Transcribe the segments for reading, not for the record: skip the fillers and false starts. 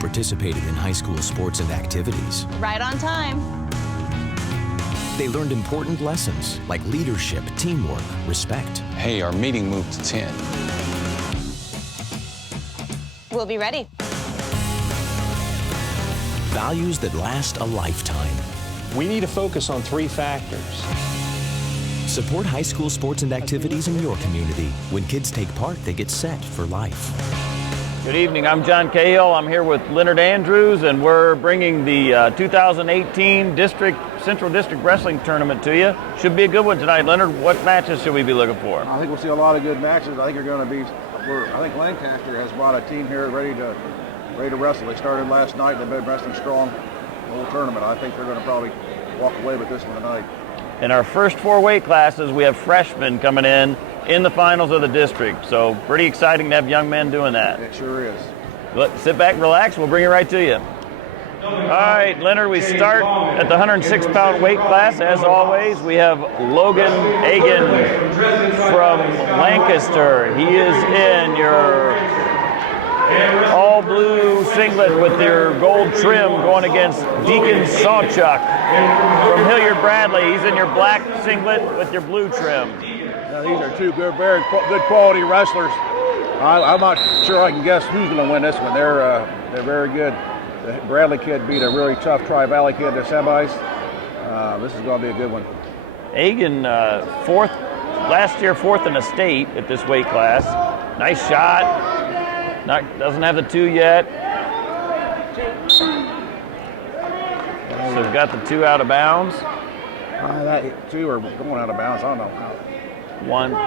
Participated in high school sports and activities. Right on time. They learned important lessons like leadership, teamwork, respect. Hey, our meeting moved to 10. We'll be ready. Values that last a lifetime. We need to focus on 3 factors. Support high school sports and activities in your community. When kids take part, they get set for life. Good evening, I'm John Cahill. I'm here with Leonard Andrews, and we're bringing the 2018 Central District Wrestling Tournament to you. Should be a good one tonight. Leonard, what matches should we be looking for? I think we'll see a lot of good matches. I think they're going to be, I think Lancaster has brought a team here ready to wrestle. They started last night. They've been wrestling strong the whole tournament. I think they're going to probably walk away with this one tonight. In our first 4 weight classes, we have freshmen coming in the finals of the district. So pretty exciting to have young men doing that. It sure is. Sit back, relax. We'll bring it right to you. All right, Leonard, we start at the 106-pound weight class. As always, we have Logan Agin from Lancaster. He is in your all-blue singlet with your gold trim going against Deacon Sawchuck from Hilliard Bradley. He's in your black singlet with your blue trim. These are 2 very good quality wrestlers. I'm not sure I can guess who's going to win this one. They're very good. The Bradley kid beat a really tough Tri-Valley kid in the semis. This is going to be a good one. Agin, last year fourth in the state at this weight class. Nice shot. Doesn't have the 2 yet. So we've got the 2 out of bounds. That 2 are going out of bounds. I don't know how. 1. Well,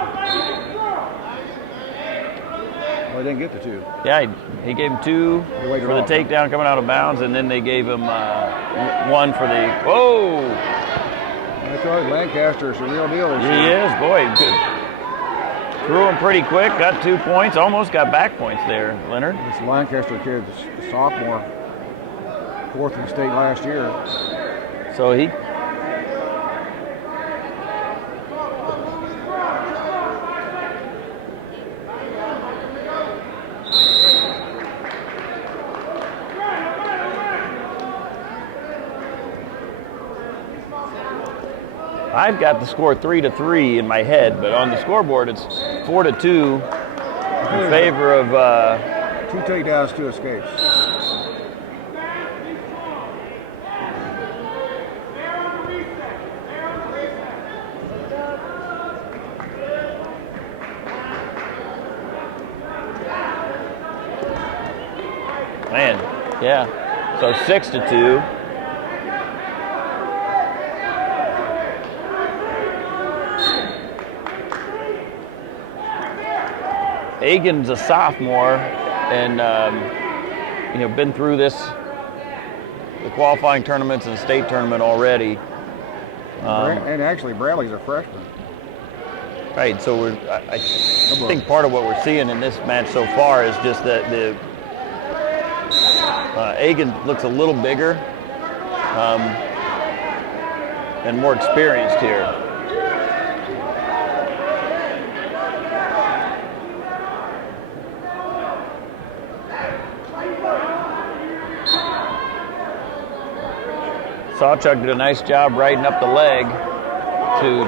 they didn't get the 2. Yeah, he gave him 2 for the takedown coming out of bounds, and then they gave him 1 for the. Whoa! That's right. Lancaster is the real deal. He is, boy. Good. Threw him pretty quick. Got 2 points. Almost got back points there, Leonard. This Lancaster kid, the sophomore, 4th in the state last year. So he. I've got the score 3-3 in my head, but on the scoreboard it's 4-2 in favor of 2 takedowns, 2 escapes. Man, yeah. So 6-2. Agin's a sophomore, and been through the qualifying tournaments and the state tournament already. And actually, Bradley's a freshman. Right. So I think part of what we're seeing in this match so far is just that the Agin looks a little bigger and more experienced here. Sawchuck did a nice job riding up the leg to.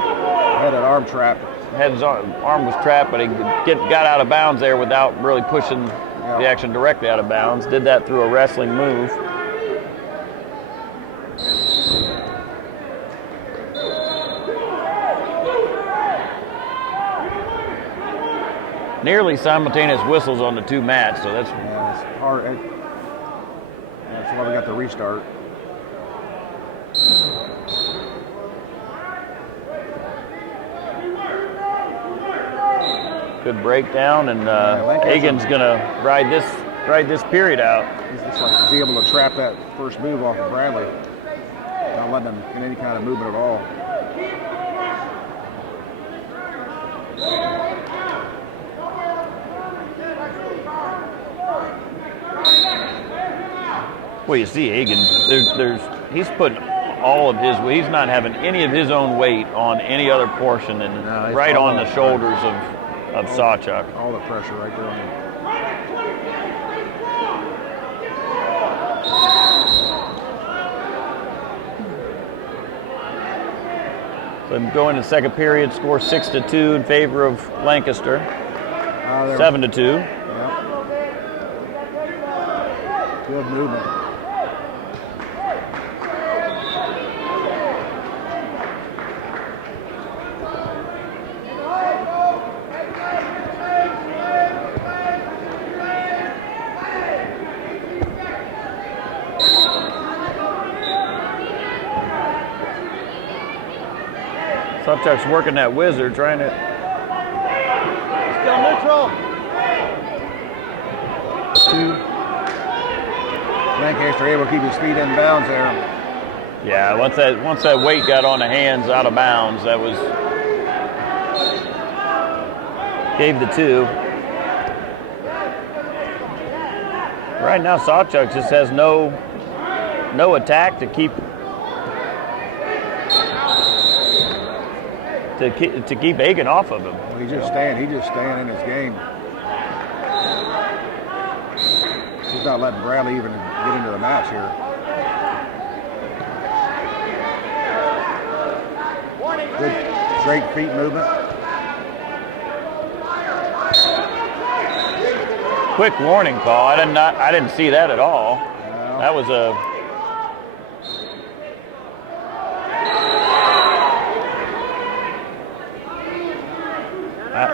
Had an arm trap. His arm was trapped, but he got out of bounds there without really pushing the action directly out of bounds. Did that through a wrestling move. nearly simultaneous whistles on the two mats, so that's Yeah, it's hard. That's why we got the restart. good breakdown, and Agin's gonna ride this period out. He's able to trap that first move off of Bradley, not letting him get any kind of movement at all. Well, you see Agin, he's putting all of his weight. He's not having any of his own weight on any other portion, and right on the shoulders of Sawchuk. All the pressure right there on him. So going to second period, score 6-2 in favor of Lancaster. 7-2. Yeah. Good movement. Sawchuk's working that whizzer, trying to. Still neutral. 2. Lancaster able to keep his feet in bounds there. Yeah, once that weight got on the hands out of bounds, that was gave the 2. Right now, Sawchuk just has no attack to keep Agin off of him. Well, he's just staying in his game. He's not letting Bradley even get into the match here. Good, great feet movement. Quick warning call. I didn't see that at all. No. That was a.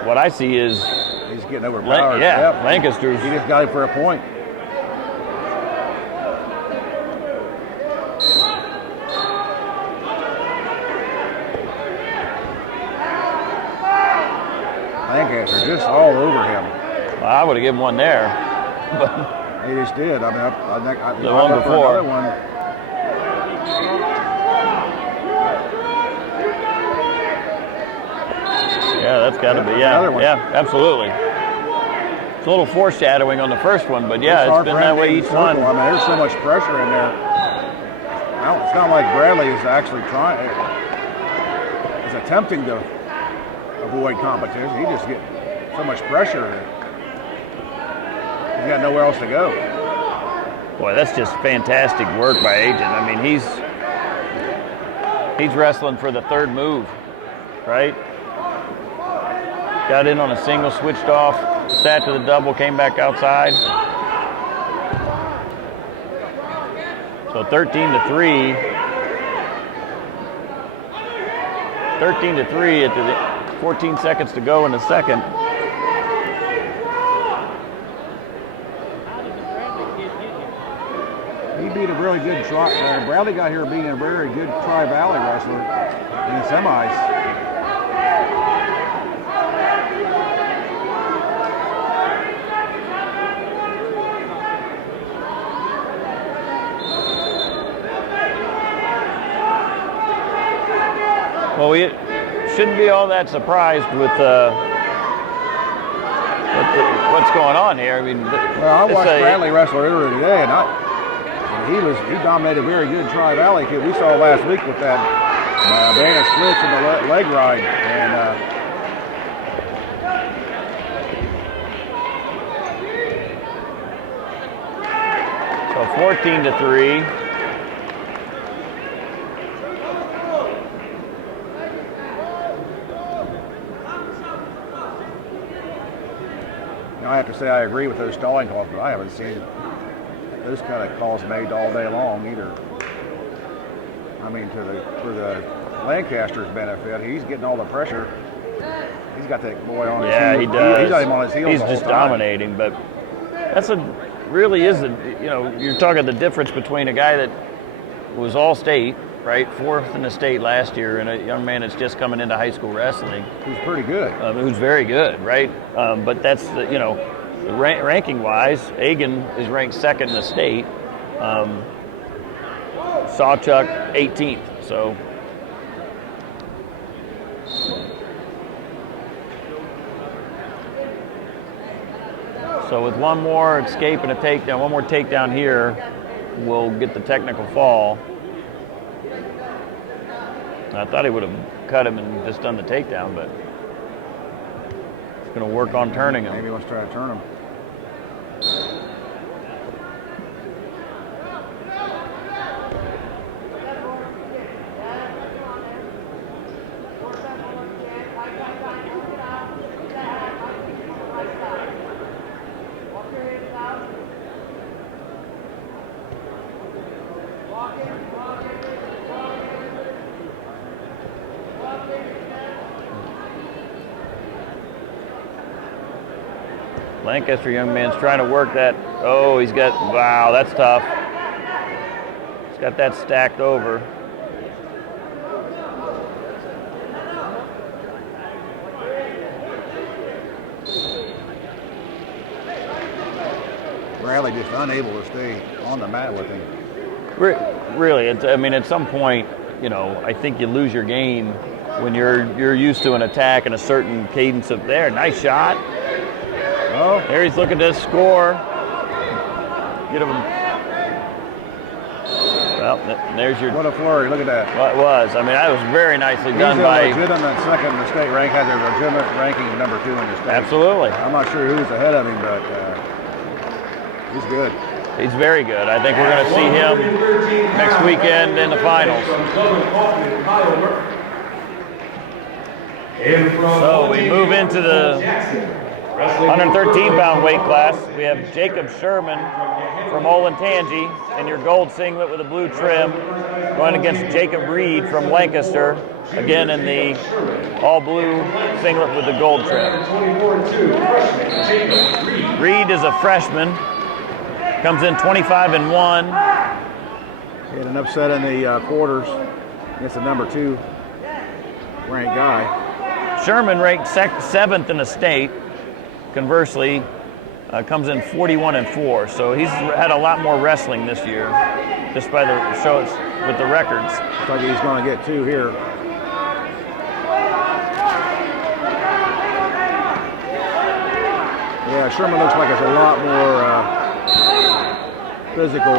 What I see is he's getting overpowered. Yep. Lancaster's. He just got it for a point. Lancaster just all over him. Well, I would have given one there, but he just did. I mean, I the one before. Another one. Yeah, that's got to be. Yeah, absolutely. It's a little foreshadowing on the first one, but yeah, it's been that way each one. I mean, there's so much pressure in there. It's not like Bradley is actually is attempting to avoid competition. He just gets so much pressure. He's got nowhere else to go. Boy, that's just fantastic work by Agin. I mean, he's wrestling for the third move, right? Got in on a single, switched off, sat to the double, came back outside. So 13-3. 13-3 at the 14 seconds to go in the second. He beat a really good Bradley got here beating a very good Tri-Valley wrestler in the semis. Well, we shouldn't be all that surprised with what's going on here. I mean, I watched Bradley wrestle earlier today, and he dominated a very good Tri-Valley kid. We saw last week with that banana splits and the leg ride, and so 14-3. I have to say I agree with those stalling calls, but I haven't seen those kind of calls made all day long either. I mean, for the Lancaster's benefit, he's getting all the pressure. He's got that boy on his Yeah, heels. he does. He's got him on his heels He's the whole just time. dominating, but really is you're talking the difference between a guy that was all-state, right, 4th in the state last year, and a young man that's just coming into high school wrestling. He's pretty good. Who's very good, right? But that's, ranking-wise, Agin is ranked 2nd in the state. Sawchuck 18th, so. So with one more escape and a takedown, one more takedown here, we'll get the technical fall. I thought he would have cut him and just done the takedown, but he's going to work on turning him. Maybe he wants to try to turn him. Lancaster young man's trying to work that. Oh, wow, that's tough. He's got that stacked over. Bradley just unable to stay on the mat with him. Really, at some point, I think you lose your game when you're used to an attack and a certain cadence of there. Nice shot. Oh, There he's looking to score. Get him. Well, there's your. what a flurry. Look at that. Well, it was. That was very nicely done He's by. a legitimate 2nd in the state rank. Has a legitimate ranking of number 2 in the state. Absolutely. I'm not sure who's ahead of him, but he's good. He's very good. I think we're going to see him next weekend in the finals. So we move into the 113-pound weight class. We have Jacob Sherman from Olentangy in your gold singlet with a blue trim, going against Jacob Reed from Lancaster, again in the all-blue singlet with the gold trim. Reed is a freshman, comes in 25-1. He had an upset in the quarters against the number 2 ranked guy. Sherman ranked 7th in the state. Conversely, comes in 41-4. So he's had a lot more wrestling this year, just by the shows with the records. Looks like he's going to get 2 here. Yeah, Sherman looks like it's a lot more physical.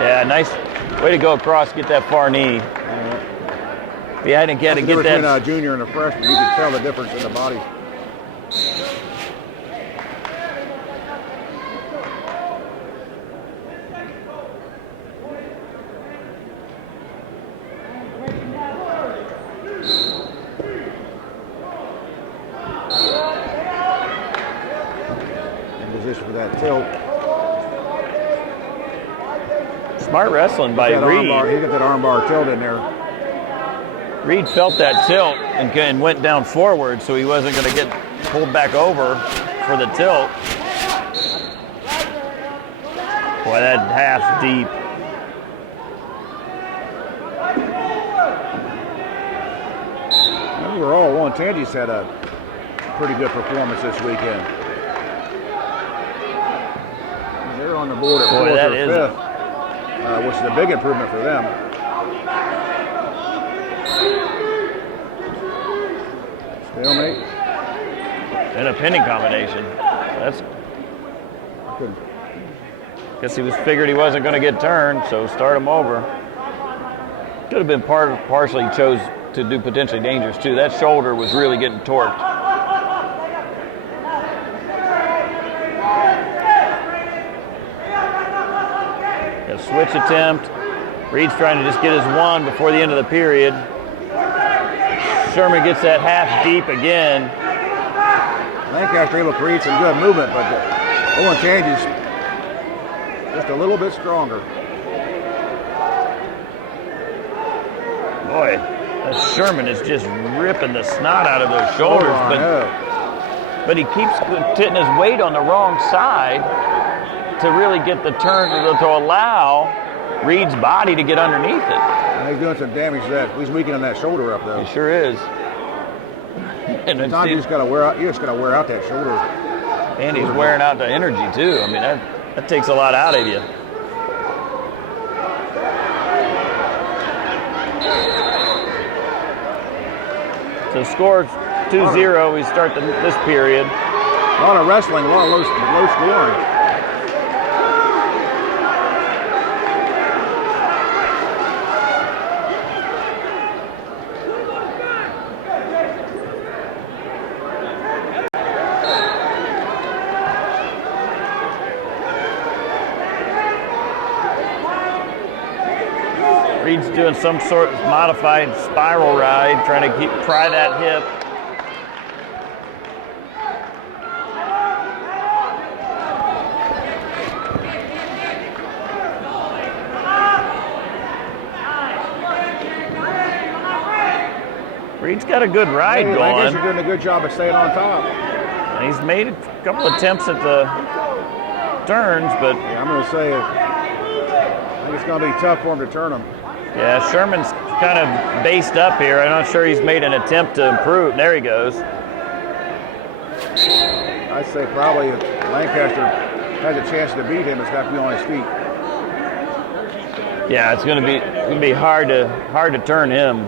Yeah, nice way to go across, get that far knee. If you hadn't get to get Between that. a junior and a freshman, you can tell the difference in the body. In position for that tilt. Smart wrestling by That Reed. armbar, he got that armbar tilt in there. Reed felt that tilt and went down forward, so he wasn't going to get pulled back over for the tilt. Boy, that half's deep. Overall, Olentangy's had a pretty good performance this weekend. They're on the board at Boy, 4th that or is 5th, which is a big improvement for them. Stalemate. And a pinning combination. That's. Good. Guess he figured he wasn't going to get turned, so start him over. Could have been partially chose to do potentially dangerous too. That shoulder was really getting torqued. A switch attempt. Reed's trying to just get his one before the end of the period. Sherman gets that half deep again. Lancaster able to create some good movement, but Olentangy's just a little bit stronger. Boy, Sherman is just ripping the snot out of those shoulders, but he keeps putting his weight on the wrong side to really get the turn to allow Reed's body to get underneath it. He's doing some damage to that. He's weakening that shoulder up, though. He sure is. And sometimes you just gotta wear out. You just gotta wear out that shoulder. And he's wearing out the energy too. I mean, that takes a lot out of you. So score 2-0. We start this period. A lot of wrestling, a lot of low scoring. Reed's doing some sort of modified spiral ride, trying to pry that hip. Reed's got a good ride going. I guess you're doing a good job of staying on top. And he's made a couple attempts at the turns, but yeah, I'm going to say I think it's going to be tough for him to turn them. Yeah, Sherman's kind of based up here. I'm not sure he's made an attempt to improve. There he goes. I'd say probably if Lancaster has a chance to beat him, it's got to be on his feet. Yeah, it's going to be hard to turn him.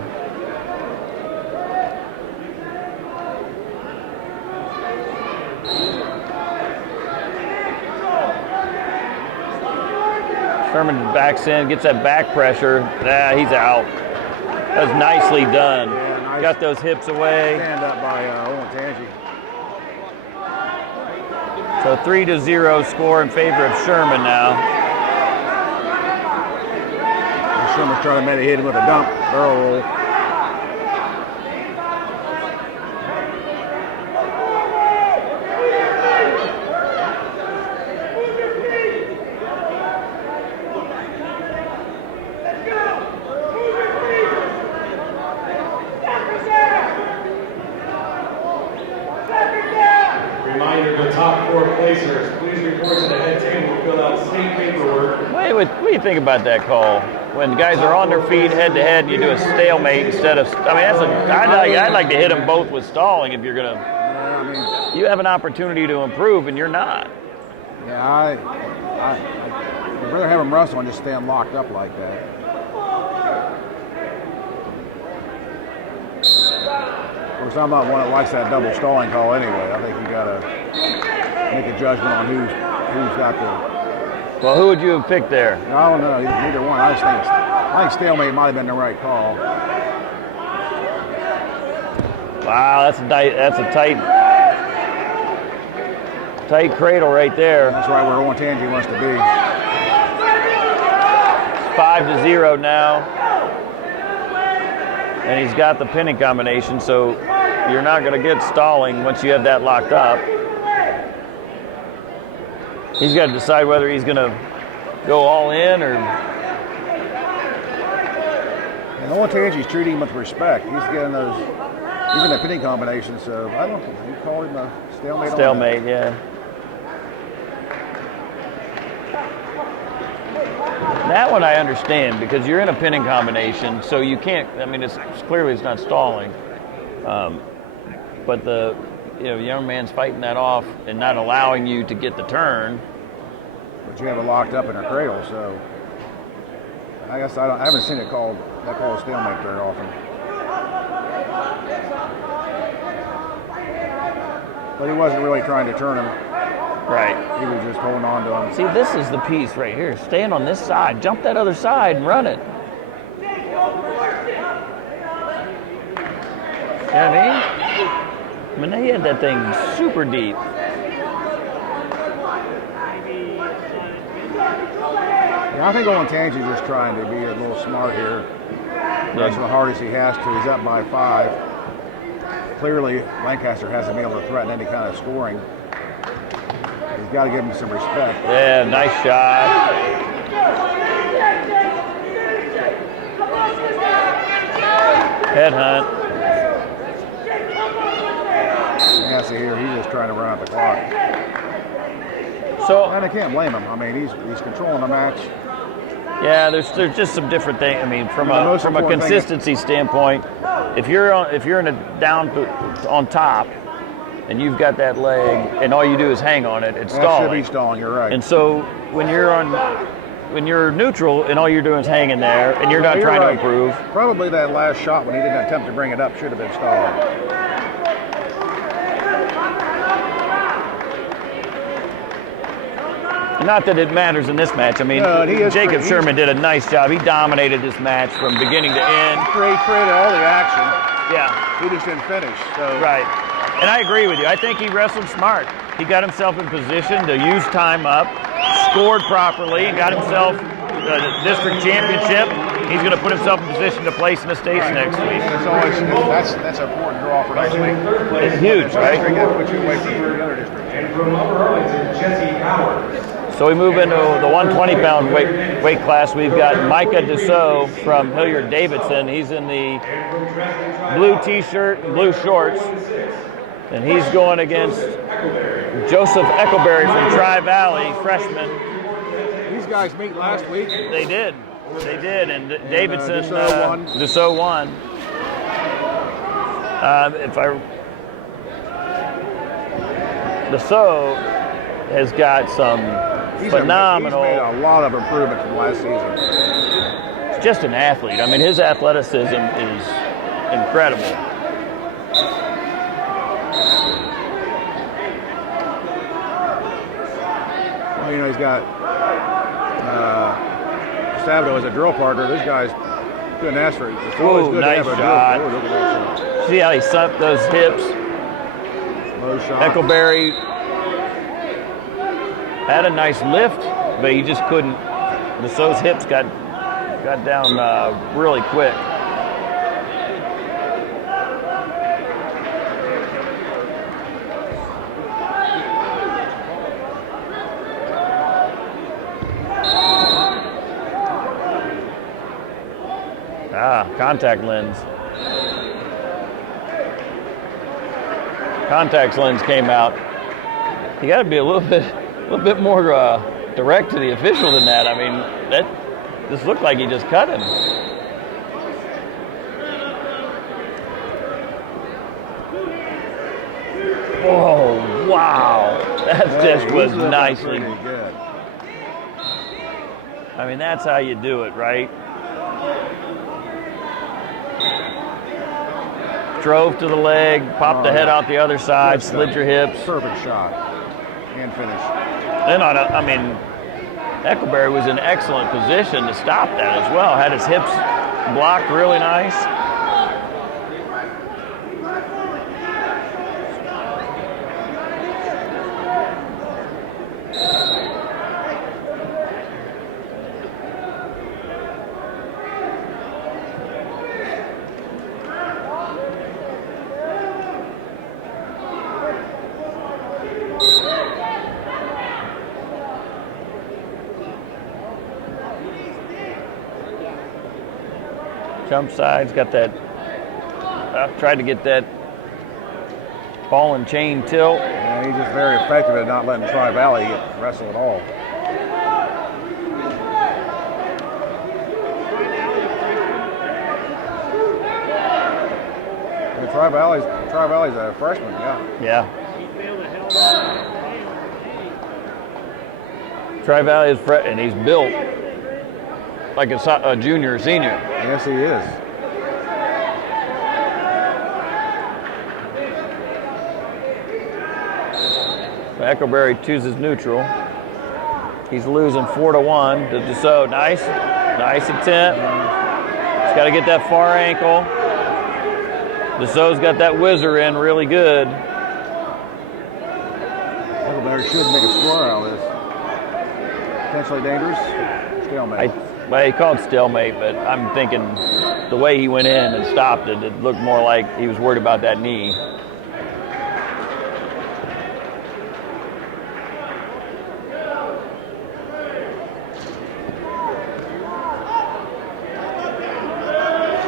Sherman backs in, gets that back pressure. He's out. That was nicely done. Yeah, nice. Got those hips away. Stand up by Owen Tangi. So 3-0 score in favor of Sherman now. Sherman's trying to hit him with a dump barrel roll. What do you think about that call? When guys are on their feet, head to head, and you do a stalemate instead of. I mean, I'd like to hit them both with stalling if you're gonna. Yeah, I mean, you have an opportunity to improve, and you're not. Yeah, I'd rather have them wrestle and just stand locked up like that. Of course, I'm not one that likes that double stalling call anyway. I think you gotta make a judgment on who's got the. Well, who would you have picked there? I don't know. Neither one. I think stalemate might have been the right call. Wow, that's a tight cradle right there. That's right where Owen Tangi wants to be. 5-0 now, and he's got the pinning combination. So you're not going to get stalling once you have that locked up. He's got to decide whether he's going to go all in or. And Owen Tangi's treating him with respect. He's getting those. He's in a pinning combination, so I don't. You call him a stalemate. Stalemate, yeah. That one I understand because you're in a pinning combination, so you can't. I mean, it's clearly it's not stalling, but the. Young man's fighting that off and not allowing you to get the turn. But you have it locked up in a cradle, so I guess I haven't seen it called a stalemate very often. But he wasn't really trying to turn him. Right. He was just holding on to him. See, this is the piece right here. Stand on this side, jump that other side, and run it. You know what I mean? I mean, they had that thing super deep. Yeah, I think Owen Tangi's just trying to be a little smart here. Rush as hard as he has to. He's up by 5. Clearly, Lancaster hasn't been able to threaten any kind of scoring. He's got to give him some respect. Yeah, nice shot. Headhunt. Yeah, see here, he's just trying to run out the clock. So, And I can't blame him. I mean, he's controlling the match. yeah, there's just some different things. I mean, from a consistency standpoint, if you're in a down on top, and you've got that leg, and all you do is hang on it, it's stalling. That should be stalling. You're right. And so when you're neutral and all you're doing is hanging there, and you're not trying to improve. Probably that last shot when he didn't attempt to bring it up should have been stalling. Not that it matters in this match. I mean, Jacob Sherman did a nice job. He dominated this match from beginning to end. He created all the action. Yeah. He just didn't finish. So. Right. And I agree with you. I think he wrestled smart. He got himself in position to use time up, scored properly, and got himself the district championship. He's going to put himself in position to place in the states next week. That's always that's an important draw for next week. It's huge, right? That puts you away from the other districts. And from Upper Arlington, Jesse Powers. So we move into the 120-pound weight class. We've got Micah Dussault from Hilliard Davidson. He's in the blue T-shirt and blue shorts. And he's going against Joseph Eckleberry from Tri-Valley, freshman. These guys meet last week. They did. And Davidson, Dussault won. Dussault has got some phenomenal. He's made a lot of improvements from last season. He's just an athlete. I mean, his athleticism is incredible. Well, you know, he's got Sabdo as a drill partner. This guy's couldn't ask for it. It's always good nice to have shot. a drill. Look at that shot. See how he sunk those hips? Low shot. Eckleberry had a nice lift, but he just couldn't. Dussault's hips got down really quick. Contact lens. Contact lens came out. You got to be a little bit more direct to the official than that. I mean, that just looked like he just cut him. Oh wow, that just was nicely. Good. I mean, that's how you do it, right? Drove to the leg, popped the head out the other side, slid your hips. Perfect shot and finish. Then Eckleberry was in excellent position to stop that as well. Had his hips blocked really nice. Jump sides, got that, tried to get that ball and chain tilt. Yeah, he's just very effective at not letting Tri-Valley wrestle at all. And Tri-Valley's a freshman, yeah. Tri-Valley is and he's built like a junior or senior. Yes, he is. Eckleberry chooses neutral. He's losing 4-1 to Dussault. Nice attempt. He's got to get that far ankle. Dussault's got that whizzer in really good. Eckleberry should make a score out of this. Potentially dangerous. Stalemate. Well, he called stalemate, but I'm thinking the way he went in and stopped it, it looked more like he was worried about that knee.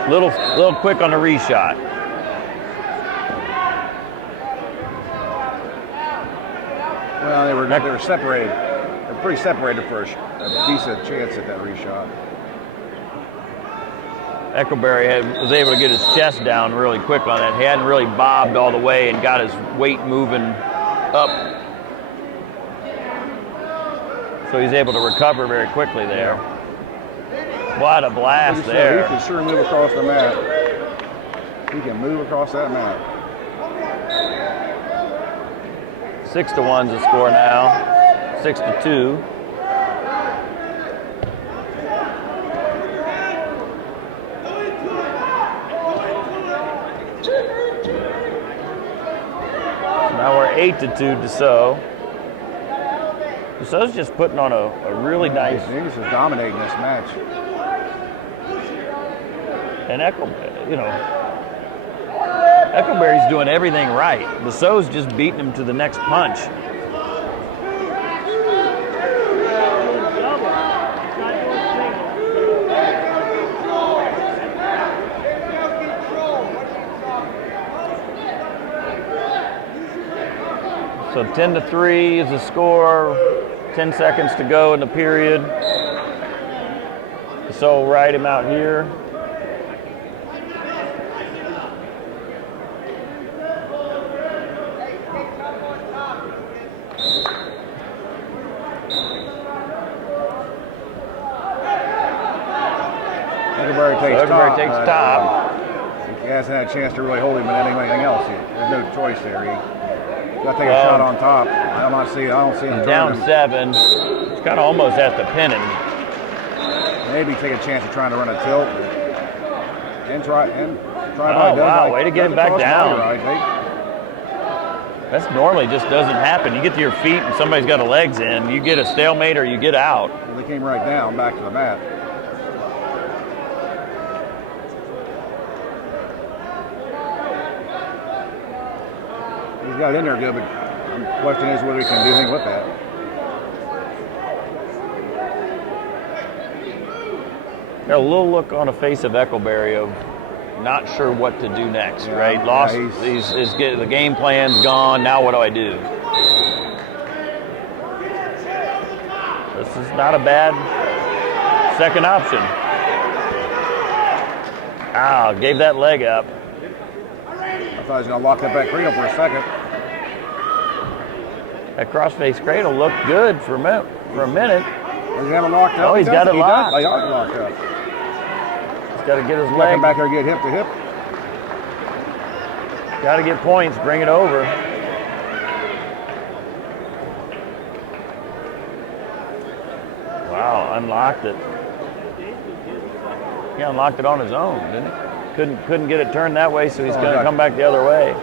Little quick on the reshot. Well, they were separated. They're pretty separated for a decent chance at that reshot. Eckleberry was able to get his chest down really quick on that. He hadn't really bobbed all the way and got his weight moving up. So he's able to recover very quickly there. What a blast there. He can sure move across the mat. He can move across that mat. 6-1's the score now. 6-2. Now we're 8-2 Desault. Desault's just putting on a really nice. He's just dominating this match. And Eckleberry's doing everything right. Desault's just beating him to the next punch. So 10-3 is the score. 10 seconds to go in the period. So ride him out here. Eckleberry takes top. He hasn't had a chance to really hold him in anything else. There's no choice there. He got to take a shot on top. I don't see him down 7. He's kind of almost at the pin him. Maybe take a chance of trying to run a tilt and try. Oh wow! Way to get him back down. That's normally just doesn't happen. You get to your feet and somebody's got a legs in. You get a stalemate or you get out. Well, they came right down back to the mat. He's got it in there good, but the question is whether he can do anything with that. Got a little look on the face of Eckleberry of not sure what to do next, right? Lost. The game plan's gone. Now what do I do? This is not a bad second option. Gave that leg up. I thought he was going to lock that back cradle for a second. That crossface cradle looked good for a minute. Does he have it locked up? Oh, he's got it locked. He got it locked up. He's got to get his Come leg. back there and get hip to hip. Got to get points. Bring it over. Wow, unlocked it. He unlocked it on his own, didn't he? Couldn't get it turned that way, so he's going to come back the other way.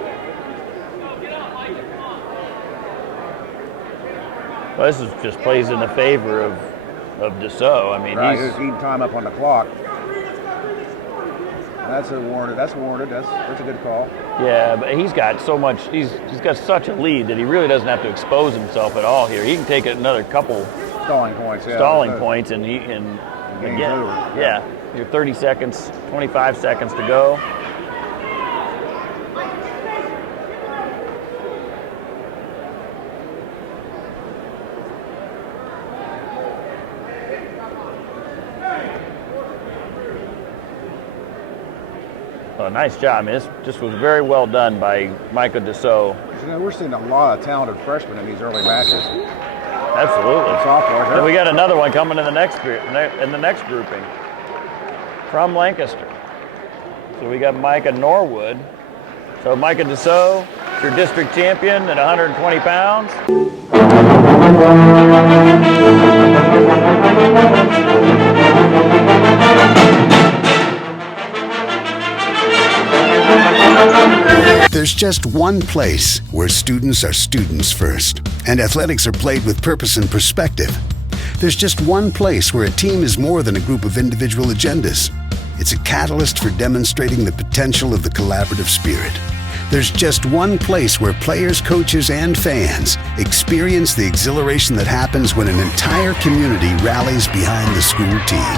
Well, this just plays in the favor of Desault. I mean, he's eating time up on the clock. That's warranted. That's a good call. Yeah, but he's got so much. He's got such a lead that he really doesn't have to expose himself at all here. He can take another couple stalling points. Yeah, points, and again, over. Yeah, you're 30 seconds, 25 seconds to go. Nice job. I mean, this just was very well done by Micah Desault. We're seeing a lot of talented freshmen in these early matches. Absolutely. Sophomores. And we got another one coming in the next grouping from Lancaster. So we got Micah Norwood. So Micah Desault, your district champion at 120 pounds. There's just one place where students are students first, and athletics are played with purpose and perspective. There's just one place where a team is more than a group of individual agendas. It's a catalyst for demonstrating the potential of the collaborative spirit. There's just one place where players, coaches, and fans experience the exhilaration that happens when an entire community rallies behind the school team.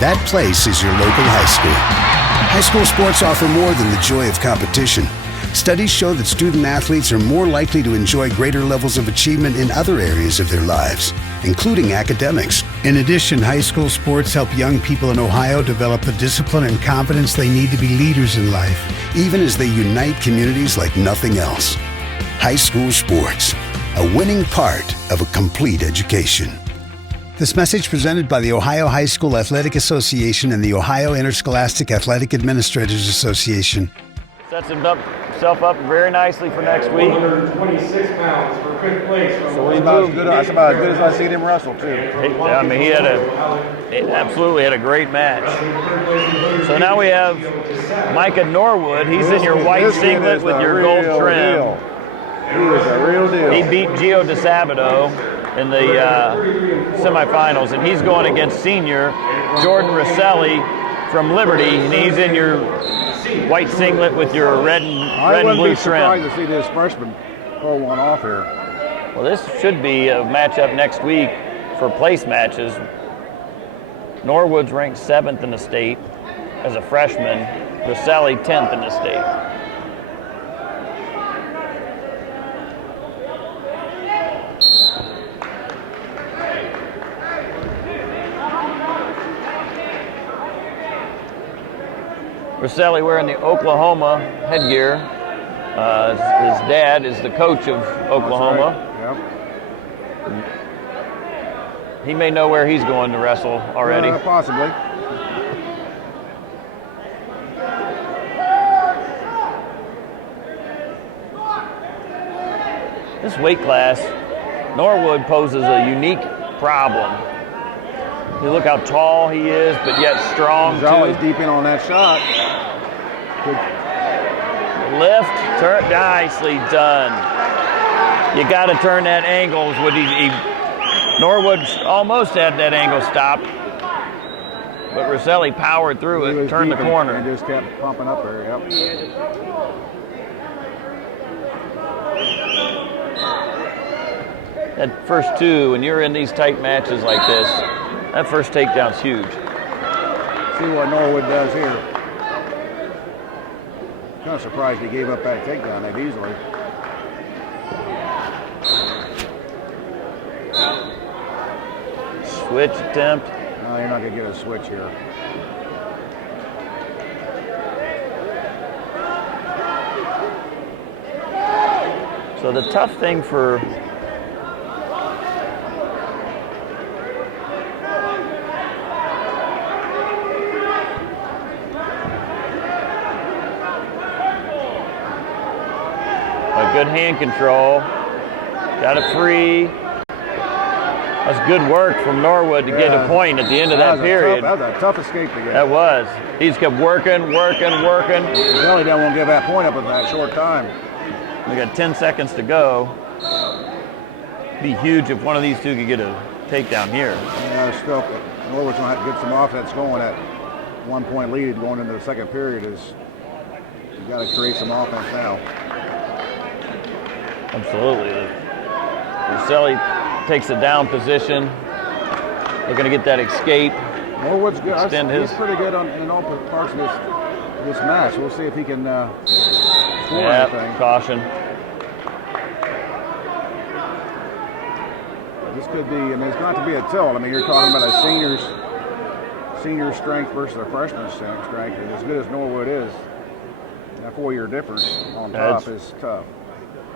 That place is your local high school. High school sports offer more than the joy of competition. Studies show that student athletes are more likely to enjoy greater levels of achievement in other areas of their lives, including academics. In addition, high school sports help young people in Ohio develop the discipline and confidence they need to be leaders in life, even as they unite communities like nothing else. High school sports, a winning part of a complete education. This message presented by the Ohio High School Athletic Association and the Ohio Interscholastic Athletic Administrators Association. Sets himself up very nicely for next week. 126 pounds for fifth place. So we That's moved. about as good as I've seen him wrestle, too. I mean, he absolutely had a great match. So now we have Micah Norwood. He's in your white singlet with your gold trim. He is a real deal. He beat Gio DeSabato in the semifinals, and he's going against senior Jordan Rosselli from Liberty, and he's in your white singlet with your red and blue trim. I wouldn't be surprised to see this freshman pull one off here. Well, this should be a matchup next week for place matches. Norwood's ranked 7th in the state as a freshman. Rosselli 10th in the state. Rosselli wearing the Oklahoma headgear. His dad is the coach of Oklahoma. Yep. He may know where he's going to wrestle already. Possibly. This weight class, Norwood poses a unique problem. You look how tall he is, but yet strong. He's always deep in on that shot. Good. Lift, turn, nicely done. You got to turn that angle. Norwood almost had that angle stopped, but Rosselli powered through it, turned the corner. He just kept pumping up there. Yep. That first two, when you're in these tight matches like this, that first takedown's huge. See what Norwood does here. Kind of surprised he gave up that takedown that easily. Switch attempt. No, you're not going to get a switch here. So the tough thing for good hand control, got it free. That's good work from Norwood to get a point at the end of that period. That was a tough escape to get. That was. He just kept working. Really won't give that point up in that short time. We got 10 seconds to go. Be huge if one of these two could get a takedown here. Yeah, still, Norwood's going to have to get some offense going. That 1 point lead going into the second period is, you got to create some offense now. Absolutely. Rosselli takes a down position. They're going to get that escape. Norwood's good. He's pretty good in all parts of this match. We'll see if he can score anything. Caution. This could be, I mean, it's not to be a tilt. I mean, you're talking about a senior strength versus a freshman strength. And as good as Norwood is, that 4-year difference on top is tough.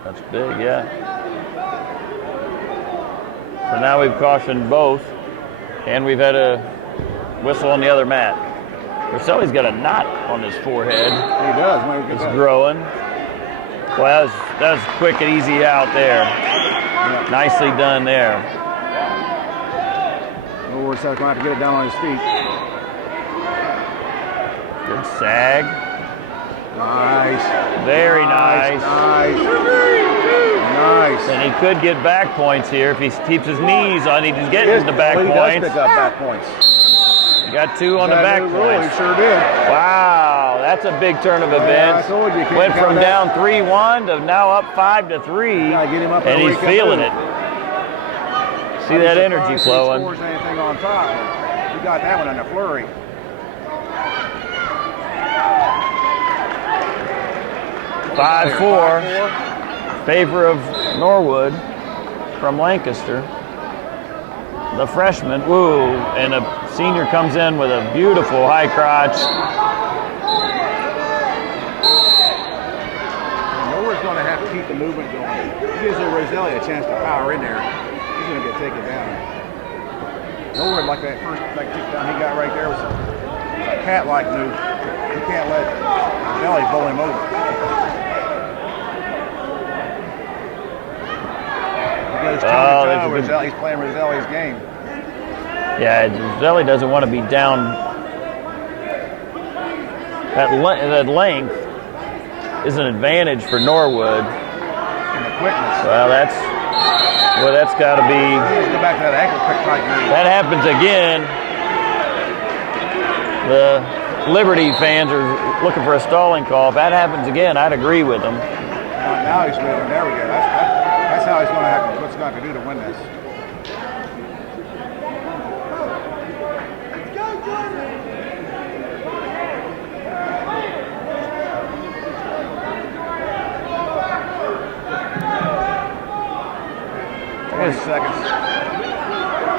That's big, yeah. So now we've cautioned both, and we've had a whistle on the other mat. Rosselli's got a knot on his forehead. He does. It's growing. Well, that was quick and easy out there. Yeah. Nicely done there. Norwood's going to have to get it down on his feet. Good sag. Nice. Very nice. Nice. And he could get back points here if he keeps his knees on. He's getting the back points. He does pick up back points. He got 2 on the back points. He sure did. Wow, that's a big turn of events. I told you, went from down 3-1 to now up 5-3, and he's feeling it. See that energy flowing. He scores anything on top. He got that one in a flurry. 5-4. Favor of Norwood from Lancaster. The freshman, woo, and a senior comes in with a beautiful high crotch. Norwood's going to have to keep the movement going. He gives Roselli a chance to power in there. He's going to get taken down. Norwood, like that first takedown he got right there, was a cat-like move. You can't let Roselli bowl him over. He's playing Roselli's game. Yeah, Roselli doesn't want to be down. That length is an advantage for Norwood. And the quickness. Well, that's got to be. Let's go back to that ankle quick tight move. That happens again. The Liberty fans are looking for a stalling call. If that happens again, I'd agree with them. Now he's moving. There we go. That's how he's going to have to. What's going to do to win this? Seconds.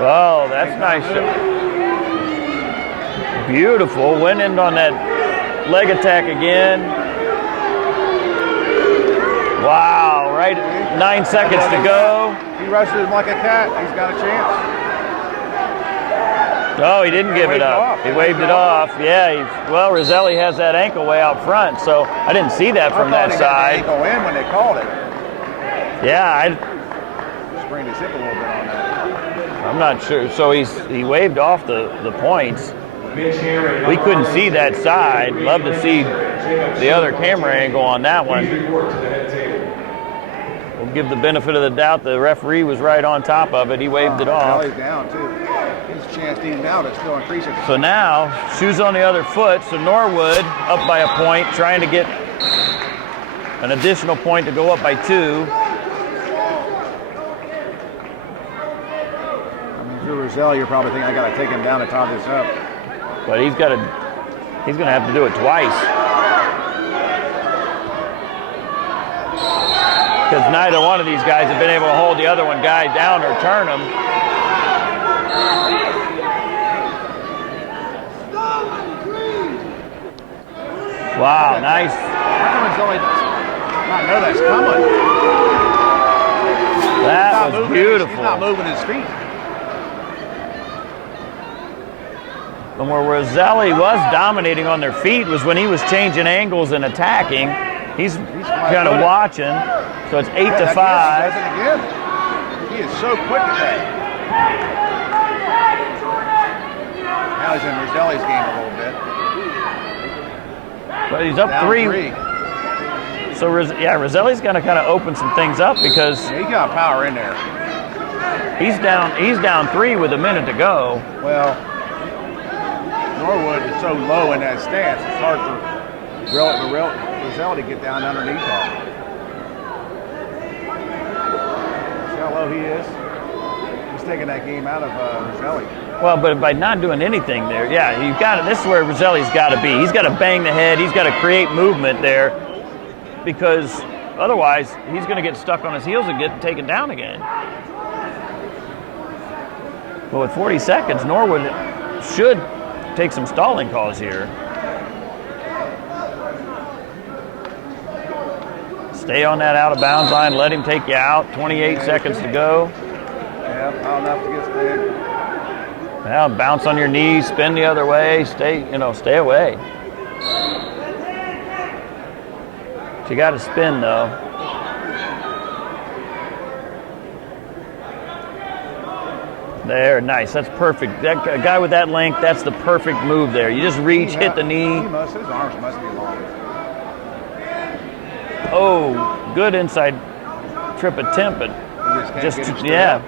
Oh, that's nice. Beautiful. Went in on that leg attack again. Wow, right at 9 seconds to go. He rushes him like a cat. He's got a chance. Oh, he didn't give it up. He waved it off. Yeah, well, Roselli has that ankle way out front, so I didn't see that from that side. I thought he had the ankle in when they called it. Yeah, sprained his hip a little bit on that. I'm not sure. So he waved off the points. We couldn't see that side. Love to see the other camera angle on that one. We'll give the benefit of the doubt. The referee was right on top of it. He waved it off. He's down too. His chance even now to still increase it. So now, shoes on the other foot. So Norwood up by a point, trying to get an additional point to go up by 2. Roselli, you're probably thinking I got to take him down to top this up. But he's going to have to do it twice. Because neither one of these guys have been able to hold the other one guy down or turn him. Wow, nice. How come Roselli not know that's coming? That was beautiful. He's not moving his feet. And where Roselli was dominating on their feet was when he was changing angles and attacking. He's kind of watching. So it's 8-5. He does it again. He is so quick at that. Now he's in Roselli's game a little bit. But he's up Down 3. So Roselli's going to kind of open some things up because he got power in there. He's down 3 with a minute to go. Well, Norwood is so low in that stance, it's hard for Roselli to get down underneath that. See how low he is? He's taking that game out of Roselli. Well, but by not doing anything there, yeah, you've got to. This is where Roselli's got to be. He's got to bang the head. He's got to create movement there, because otherwise he's going to get stuck on his heels and get taken down again. Well, with 40 seconds, Norwood should take some stalling calls here. Stay on that out of bounds line. Let him take you out. 28 seconds to go. Yeah, not enough to get stayed. Now bounce on your knees, spin the other way. Stay away. You got to spin though. There, nice. That's perfect. That guy with that length, that's the perfect move there. You just reach, hit the knee. His arms must be long. Oh, good inside trip attempt, but yeah.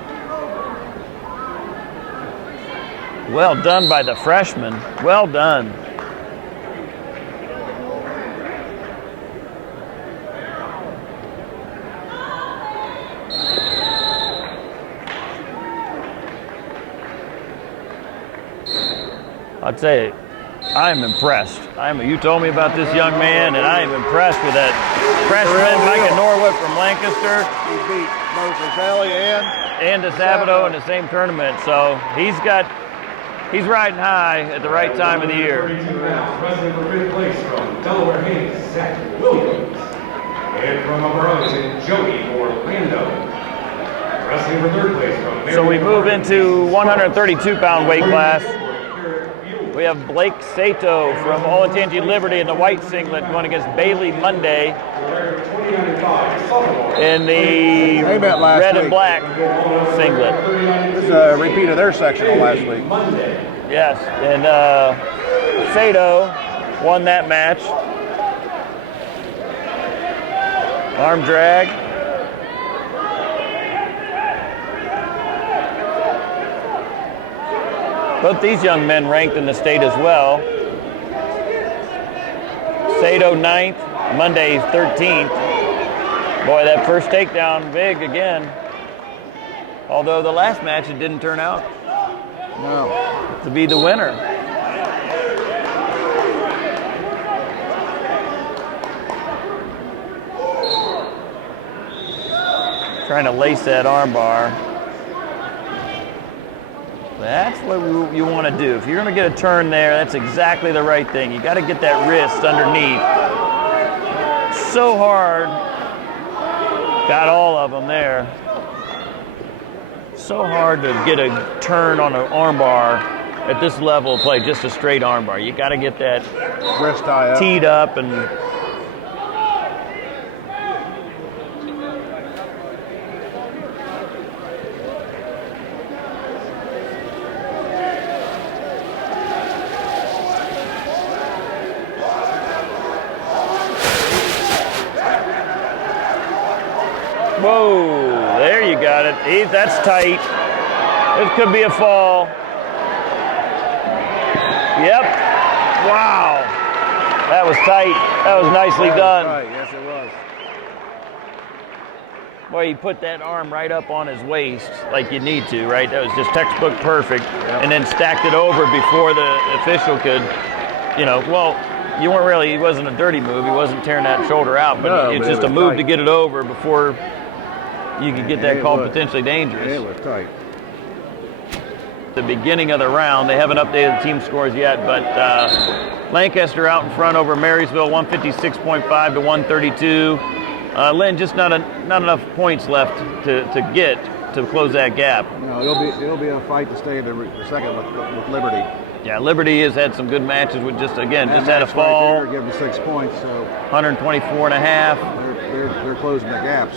Well done by the freshman. Well done. I'd say I'm impressed. You told me about this young man, and I am impressed with that freshman, Micah Norwood from Lancaster. He beat both Roselli and DeSabato in the same tournament. So he's riding high at the right time of the year. Wrestling for 5th place from Delaware Hayes, Zach Williams. And from Burlington, Joey Orlando. Wrestling for 3rd place from So we move into 132-pound weight class. We have Blake Sato from Olentangy Liberty in the white singlet going against Bailey Monday in the red and black singlet. This is a repeat of their sectional last week. Yes, and Sato won that match. Arm drag. Both these young men ranked in the state as well. Sato 9th, Monday 13th. Boy, that first takedown big again. Although the last match it didn't turn out to be the winner. Trying to lace that arm bar. That's what you want to do. If you're going to get a turn there, that's exactly the right thing. You got to get that wrist underneath. So hard. Got all of them there. So hard to get a turn on an arm bar at this level of play, just a straight arm bar. You got to get that Wrist tie up. teed up and whoa, there you got it. That's tight. It could be a fall. Yep. Wow. That was tight. That was nicely done. Right. Yes, it was. Boy, he put that arm right up on his waist like you need to, right? That was just textbook perfect. Yep. And then stacked it over before the official could, well, you weren't really, it wasn't a dirty move. He wasn't tearing that shoulder out, but it's just a move to get it over before you could get that called potentially dangerous. It was tight. The beginning of the round, they haven't updated the team scores yet, but Lancaster out in front over Marysville, 156.5 to 132. Lynn, just not enough points left to get to close that gap. No, it'll be a fight to stay in the second with Liberty. Yeah, Liberty has had some good matches with just had a fall. Right, give them 6 points, so 124 and a half. They're closing the gap.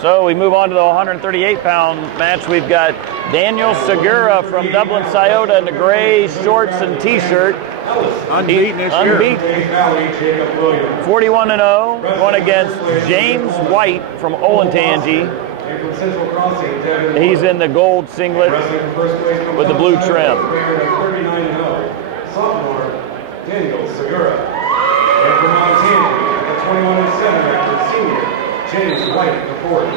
So we move on to the 138-pound match. We've got Daniel Segura from Dublin Scioto in the gray shorts and T-shirt. Unbeaten this year. 41-0, going against James White from Olentangy. He's in the gold singlet with the blue trim. 39-0, sophomore Daniel Segura. And from Montana, the 21-7 record senior James White, the fourth.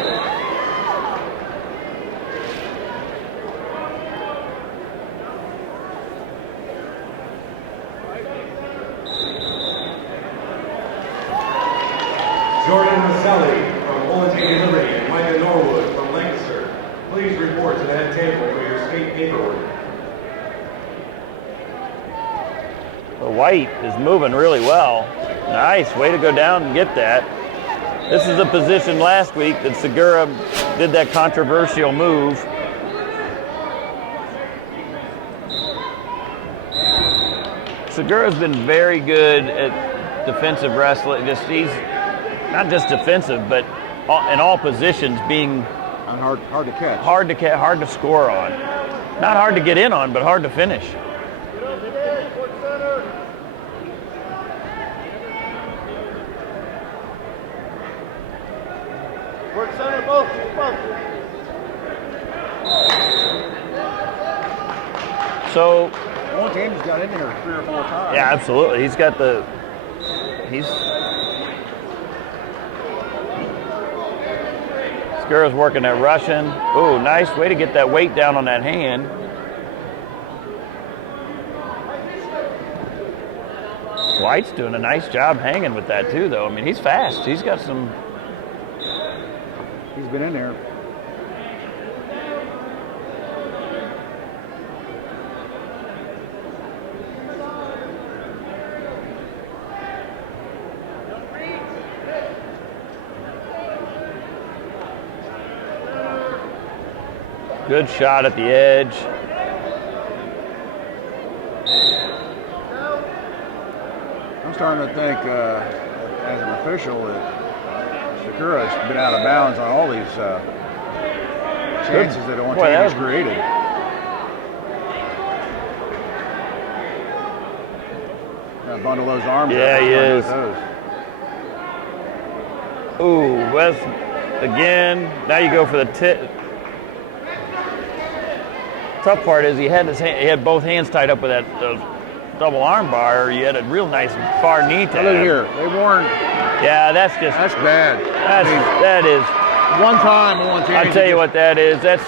Jordan Roselli from Olentangy Liberty and Micah Norwood from Lancaster. Please report to that table for your state paperwork. The White is moving really well. Nice, way to go down and get that. This is the position last week that Segura did that controversial move. Segura's been very good at defensive wrestling. He's not just defensive, but in all positions being hard to catch. Hard to score on. Not hard to get in on, but hard to finish. So Olentangy's got in there 3 or 4 times. yeah, absolutely. He's Segura's working that Russian. Ooh, nice way to get that weight down on that hand. White's doing a nice job hanging with that too, though. I mean, he's fast. He's got some. He's been in there. Good shot at the edge. I'm starting to think, as an official, that Sakura's been out of bounds on all these chances that Olentangy's created. Bundle those arms. Yeah, he is. Ooh, West again. Now you go for the tip. Tough part is he had both hands tied up with that double arm bar, or you had a real nice far knee tap. Look here, they weren't. Yeah, that's bad. That is. One time on TV. I'll tell you what that is. That's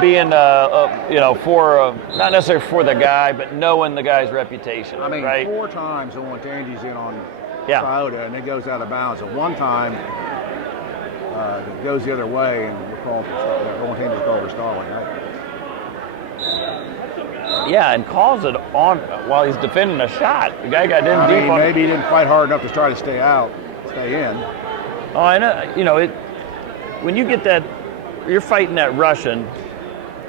being for not necessarily for the guy, but knowing the guy's reputation. I mean, right? 4 times Olentangy's in on Yeah. Toyota, and it goes out of bounds. And one time it goes the other way, and we're called Olentangy's called for stalling. Right? Yeah, and calls it on while he's defending a shot. The guy got in deep. Maybe he didn't fight hard enough to try to stay in. Oh, I know. You know, when you get that, you're fighting that Russian.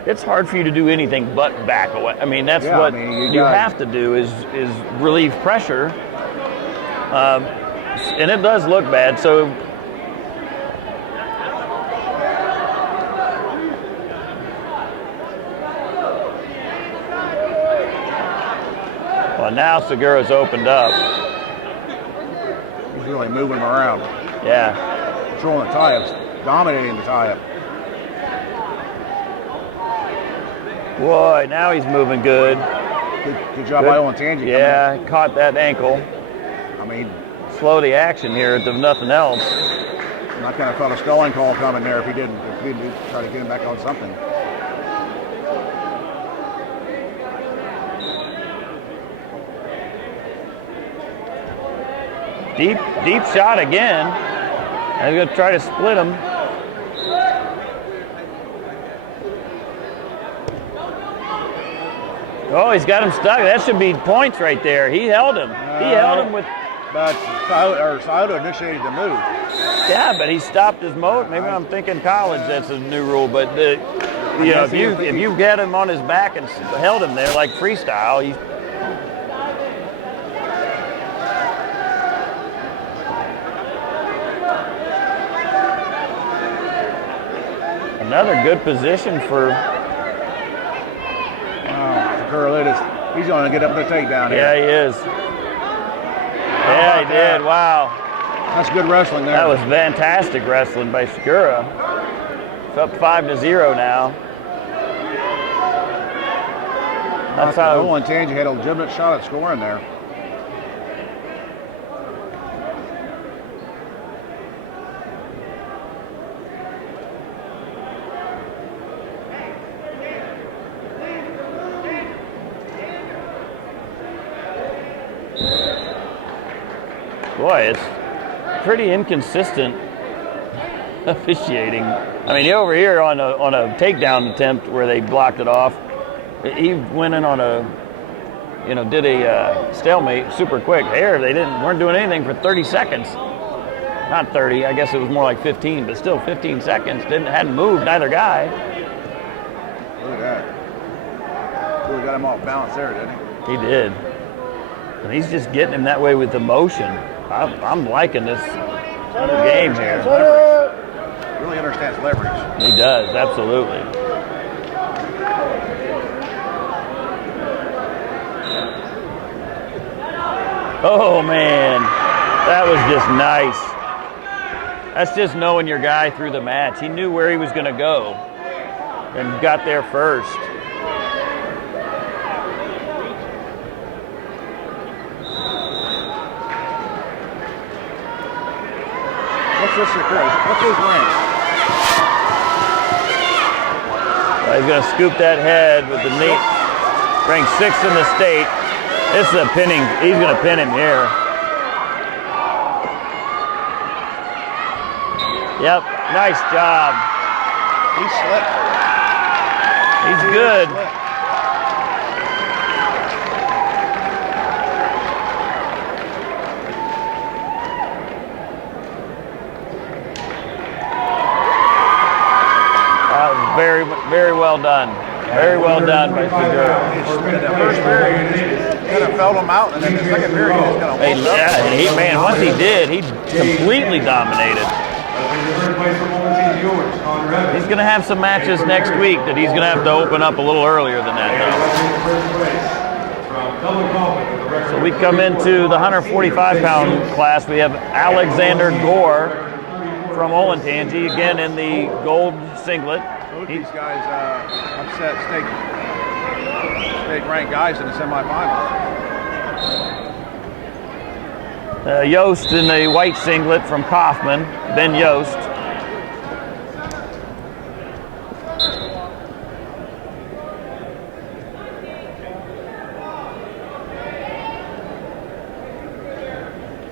It's hard for you to do anything but back away. I mean, that's what you have to do is relieve pressure. And it does look bad. So. Well, now Segura's opened up. He's really moving him around. Yeah. Controlling the tie-ups, dominating the tie-up. Boy, now he's moving good. Good job by Olentangyi. Yeah, caught that ankle. I mean, slow the action here if nothing else. I kind of felt a stalling call coming there if he didn't try to get him back on something. Deep shot again. I'm going to try to split him. Oh, he's got him stuck. That should be points right there. He held him. He held him with. But Toyota initiated the move. Yeah, but he stopped his motor. Maybe I'm thinking college. That's a new rule. But if you get him on his back and held him there like freestyle, he's. Another good position for. He's going to get up the takedown here. Yeah, he is. Yeah, he did. Wow. That's good wrestling there. That was fantastic wrestling by Segura. It's up 5-0 now. That's how. Olentangyi had a legitimate shot at scoring there. Boy, it's pretty inconsistent officiating. I mean, over here on a takedown attempt where they blocked it off, he went in on did a stalemate super quick. Here, they weren't doing anything for 30 seconds. Not 30, I guess it was more like 15, but still 15 seconds. Hadn't moved neither guy. Look at that. Really got him off balance there, didn't he? He did. And he's just getting him that way with emotion. I'm liking this game here. Really understands leverage. He does, absolutely. Oh, man. That was just nice. That's just knowing your guy through the match. He knew where he was going to go and got there first. What's this? What's his rank? He's going to scoop that head with the knee. Ranked 6th in the state. This is a pinning. He's going to pin him here. Yep, nice job. He slipped. He's good. Very, very well done. Very well done by Segura. The first period, he kind of felt him out, and then the second period, he just kind of Hey, yeah, man, once he did, he completely dominated. He's going to have some matches next week that he's going to have to open up a little earlier than that, though. So we come into the 145-pound class. We have Alexander Gore from Olentangy, again in the gold singlet. Both these guys upset state-ranked guys in the semifinals. Yost in the white singlet from Kaufman, Ben Yost.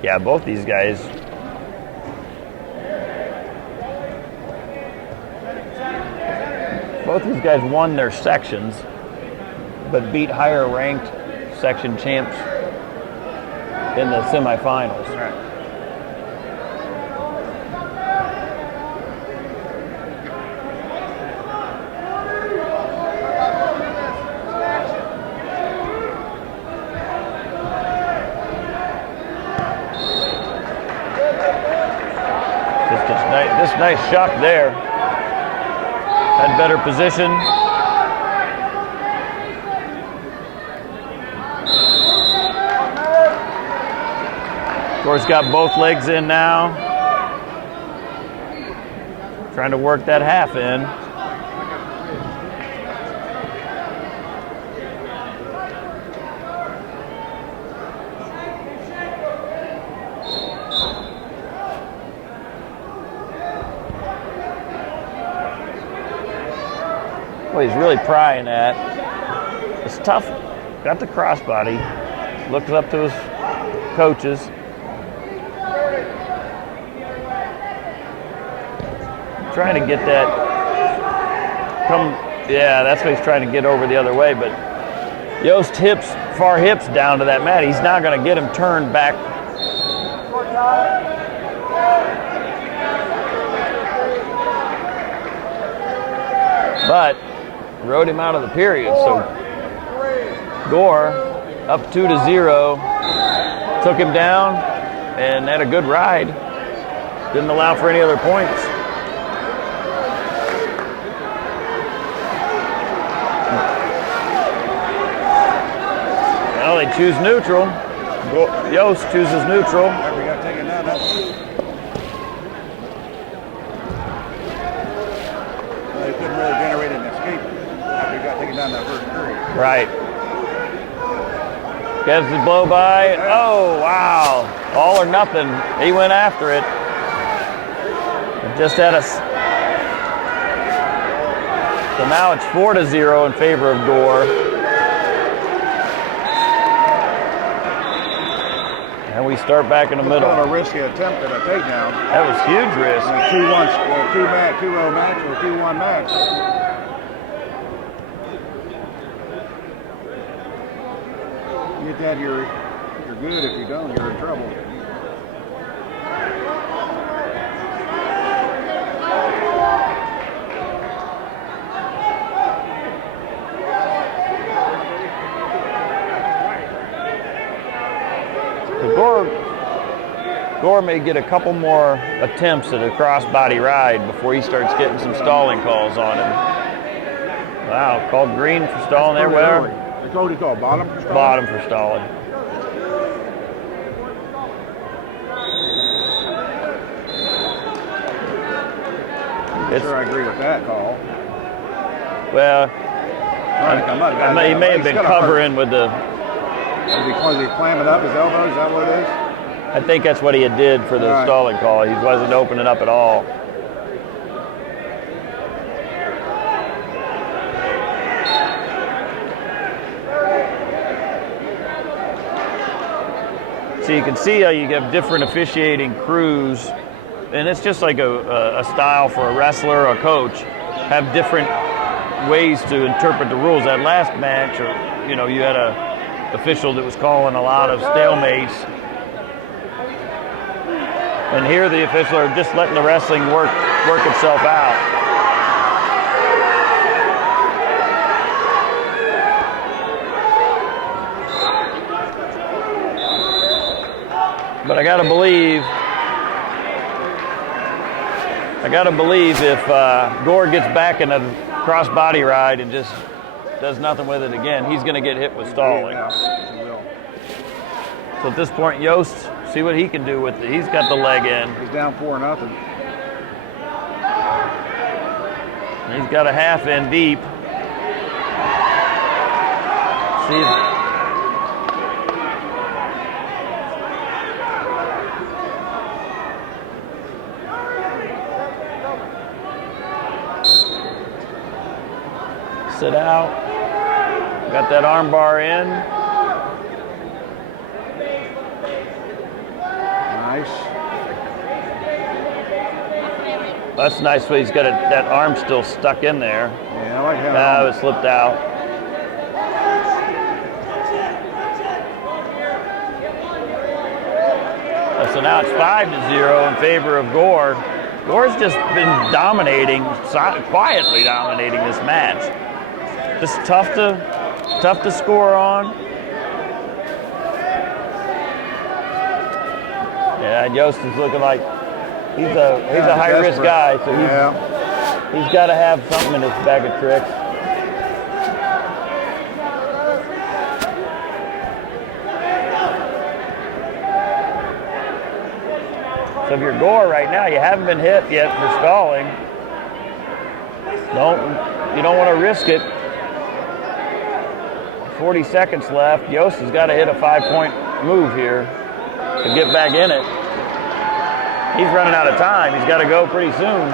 Yeah, both these guys. Both these guys won their sections, but beat higher ranked section champs in the semifinals. Right. Just nice shot there. Had better position. Of course, got both legs in now. Trying to work that half in. Well, he's really prying at. It's tough. Got the crossbody. Looks up to his coaches. Trying to get that. Yeah, that's what he's trying to get over the other way. But Yost far hips down to that mat. He's not going to get him turned back. But rode him out of the period. So Gore up 2-0, took him down and had a good ride. Didn't allow for any other points. Well, they choose neutral. Yost chooses neutral. We got taken down. They couldn't really generate an escape after he got taken down that first period. Right. Gets the blow by. Oh, wow. All or nothing. He went after it. Just had us. So now it's 4-0 in favor of Gore. And we start back in the middle. Kind of a risky attempt at a takedown. That was huge risk. 2-0 match or 2-1 match. Get that, you're good. If you don't, you're in trouble. Gore may get a couple more attempts at a crossbody ride before he starts getting some stalling calls on him. Wow, called green for stalling there, whatever. They told you called bottom for stalling? Bottom for stalling. I'm sure I agree with that call. Well, he may have been He's covering with the... Was he clamming up his elbow? Is that what it is? I think that's what he had did for the stalling call. He wasn't opening up at all. So you can see how you have different officiating crews, and it's just like a style for a wrestler or a coach, have different ways to interpret the rules. That last match, you had a official that was calling a lot of stalemates, and here the officials are just letting the wrestling work itself out. But I gotta believe if Gore gets back in a cross-body ride and just does nothing with it again, he's gonna get hit with stalling. So at this point, Yost, see what he can do with it. He's got the leg in. He's down 4-0. He's got a half in deep. See. Sit out. Got that arm bar in. Nice. That's nice, but he's got that arm still stuck in there. Yeah, I like how. Now it slipped out. So now it's 5-0 in favor of Gore. Gore's just been dominating, quietly dominating this match. Just tough to score on. Yeah, and Yost is looking like he's a high risk guy, so he's got to have something in his bag of tricks. So if you're Gore right now, you haven't been hit yet for stalling. You don't want to risk it. 40 seconds left. Yost has got to hit a 5-point move here to get back in it. He's running out of time. He's got to go pretty soon.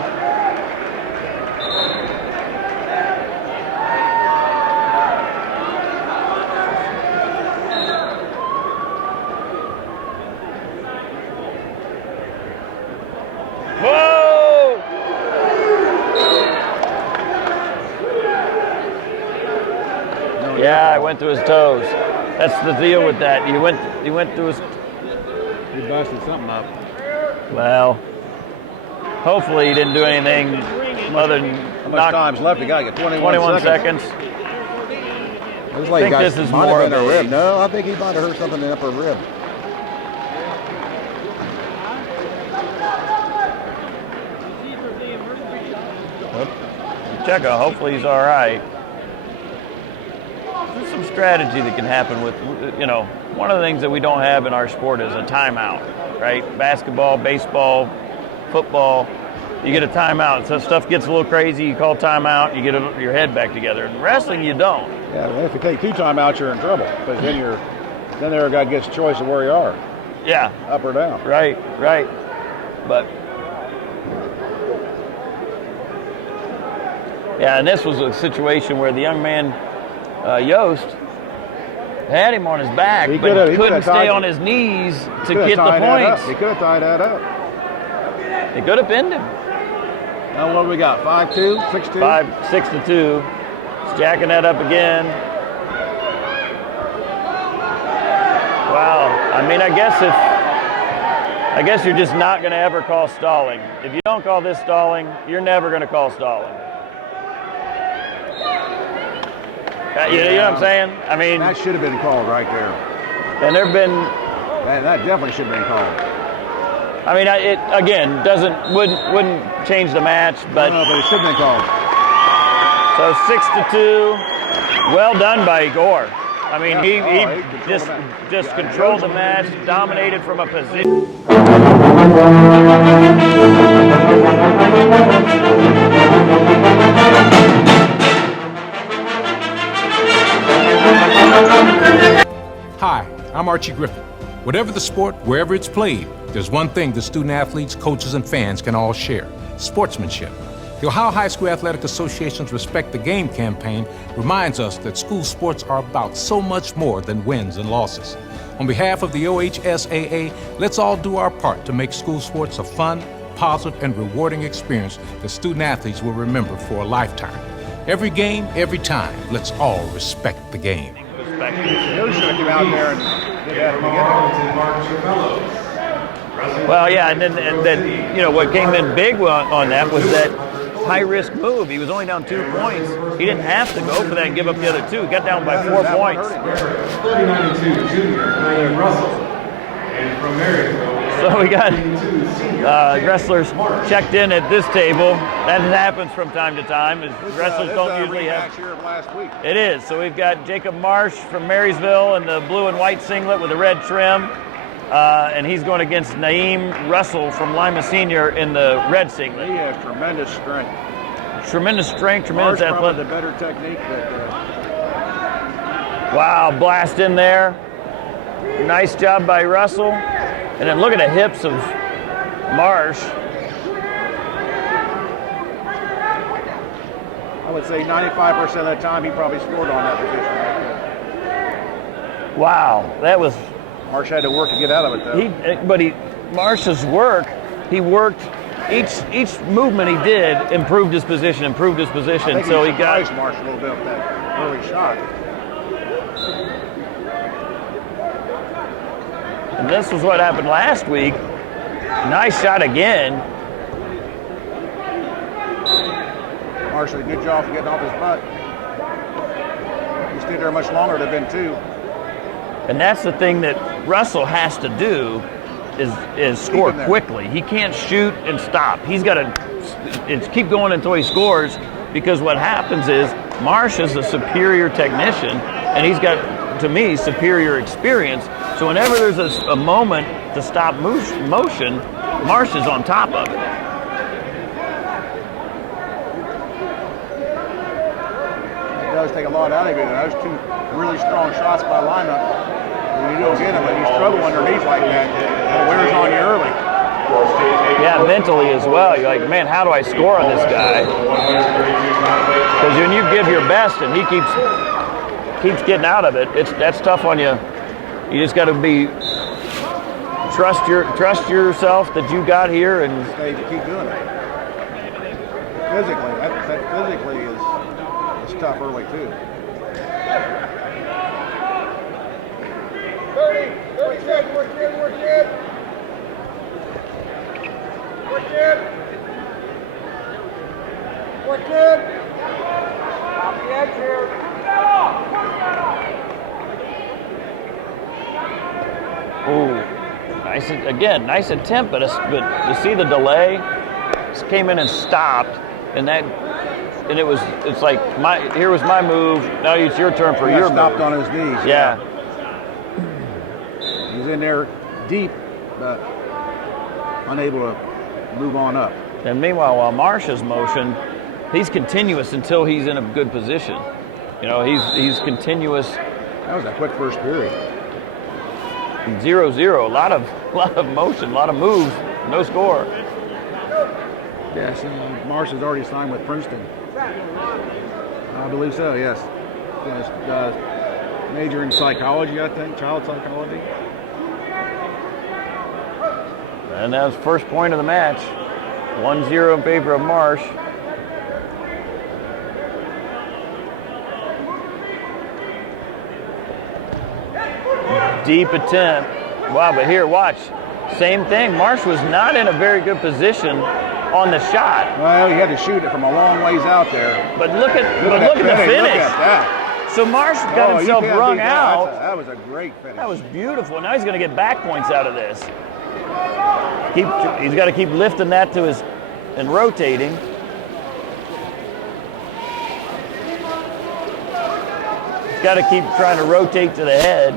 Whoa! Yeah, I went to his toes. That's the deal with that. He went to his. He busted something up. Well, hopefully he didn't do anything other than How much time's left? He got to get 21 seconds. Looks like I think this is might more have been of a a- rib. No, I think he might have hurt something in the upper rib. Check out. Hopefully he's all right. There's some strategy that can happen with, one of the things that we don't have in our sport is a timeout, right? Basketball, baseball, football, you get a timeout. So stuff gets a little crazy, you call timeout, you get your head back together. In wrestling, you don't. Yeah, well, if you take 2 timeouts, you're in trouble because then the other guy gets a choice of where you are, Yeah, up or down. right. But yeah, and this was a situation where the young man, Yost, had him on his back, but he couldn't stay on his knees to get the points. He could have tied that up. He could have pinned him. Now what do we got? 5-2, 6-2? 6-2. He's jacking that up again. Wow. I mean, I guess you're just not going to ever call stalling. If you don't call this stalling, you're never going to call stalling. You know what I'm saying? I mean, that should have been called right there. And there've been. That definitely should have been called. I mean, it again wouldn't change the match, but no, but it should have been called. So 6-2. Well done by Gore. I mean, he just controlled the match, dominated from a position. Hi, I'm Archie Griffin. Whatever the sport, wherever it's played, there's one thing the student athletes, coaches, and fans can all share: sportsmanship. The Ohio High School Athletic Association's Respect the Game campaign reminds us that school sports are about so much more than wins and losses. On behalf of the OHSAA, let's all do our part to make school sports a fun, positive, and rewarding experience that student athletes will remember for a lifetime. Every game, every time, let's all respect the game. You should have come out there and did that together. Well, yeah, and then you know what came in big on that was that high-risk move. He was only down 2 points. He didn't have to go for that and give up the other 2. He got down by 4 points. 39-2 junior Ryan Russell. And from Marysville. So we got wrestlers checked in at this table. That happens from time to time. Wrestlers don't usually have. Here of last week. It is. So we've got Jacob Marsh from Marysville in the blue and white singlet with the red trim. And he's going against Naeem Russell from Lima Senior in the red singlet. He has tremendous strength. Tremendous strength, tremendous Marsh probably athletic. the better technique. Wow, blast in there. Nice job by Russell. And then look at the hips of Marsh. I would say 95% of the time he probably scored on that position right there. Wow, that was. Marsh had to work to get out of it though. Marsh's work, he worked each movement he did improved his position. I think So he got surprised Marsh a little bit with that early shot. And this was what happened last week. Nice shot again. Marsh did a good job of getting off his butt. He stayed there much longer, it'd have been 2. And that's the thing that Russell has to do is score quickly. He can't shoot and stop. He's got to keep going until he scores, because what happens is Marsh is a superior technician and he's got, to me, superior experience. So whenever there's a moment to stop motion, Marsh is on top of it. It does take a lot out of you. Those 2 really strong shots by Lima. When you don't get him and you struggle underneath like that, it wears on you early. Yeah, mentally as well. You're like, man, how do I score on this guy? Because when you give your best and he keeps getting out of it, that's tough on you. You just got to trust yourself that you got here and keep doing it. Physically, that physically is tough early too. 30 seconds, work in. Off the edge here. ooh, nice attempt, but you see the delay. Just came in and stopped, and it's like here was my move. Now it's your turn for your stopped move. on his knees. Yeah. He's in there deep, but unable to move on up. And meanwhile, while Marsh's motion, he's continuous until he's in a good position. You know, he's continuous. That was a quick first period. 0-0. A lot of motion, a lot of moves, no score. Yes, and Marsh has already signed with Princeton. I believe so. Yes. Major in psychology, I think, child psychology. And that was first point of the match. 1-0 in favor of Marsh. Deep attempt. Wow, but here, watch. Same thing. Marsh was not in a very good position on the shot. Well, he had to shoot it from a long ways out there. But look at the finish. Look at that. So Marsh got himself wrung out. That was a great finish. That was beautiful. Now he's going to get back points out of this. He's got to keep lifting that to his and rotating. He's got to keep trying to rotate to the head.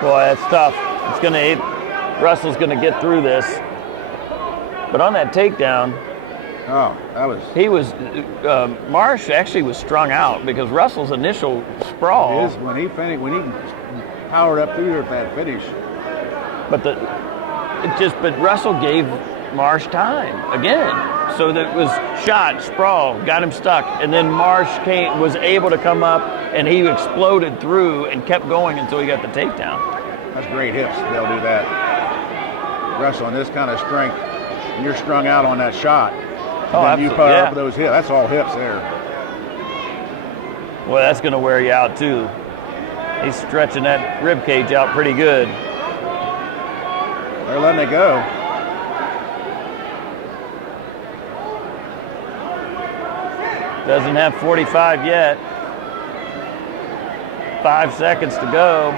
Boy, that's tough. Russell's going to get through this. But on that takedown, Oh, that was. He was, Marsh actually was strung out because Russell's initial sprawl. His, when he powered up through there at that finish. But but Russell gave Marsh time again. So that was shot, sprawl, got him stuck, and then Marsh was able to come up, and he exploded through and kept going until he got the takedown. That's great hips. They'll do that. Russell, on this kind of strength, you're strung out on that shot. Oh, then absolutely. you power up those hips. That's all hips there. Well, that's going to wear you out too. He's stretching that rib cage out pretty good. They're letting it go. Doesn't have 45 yet. 5 seconds to go.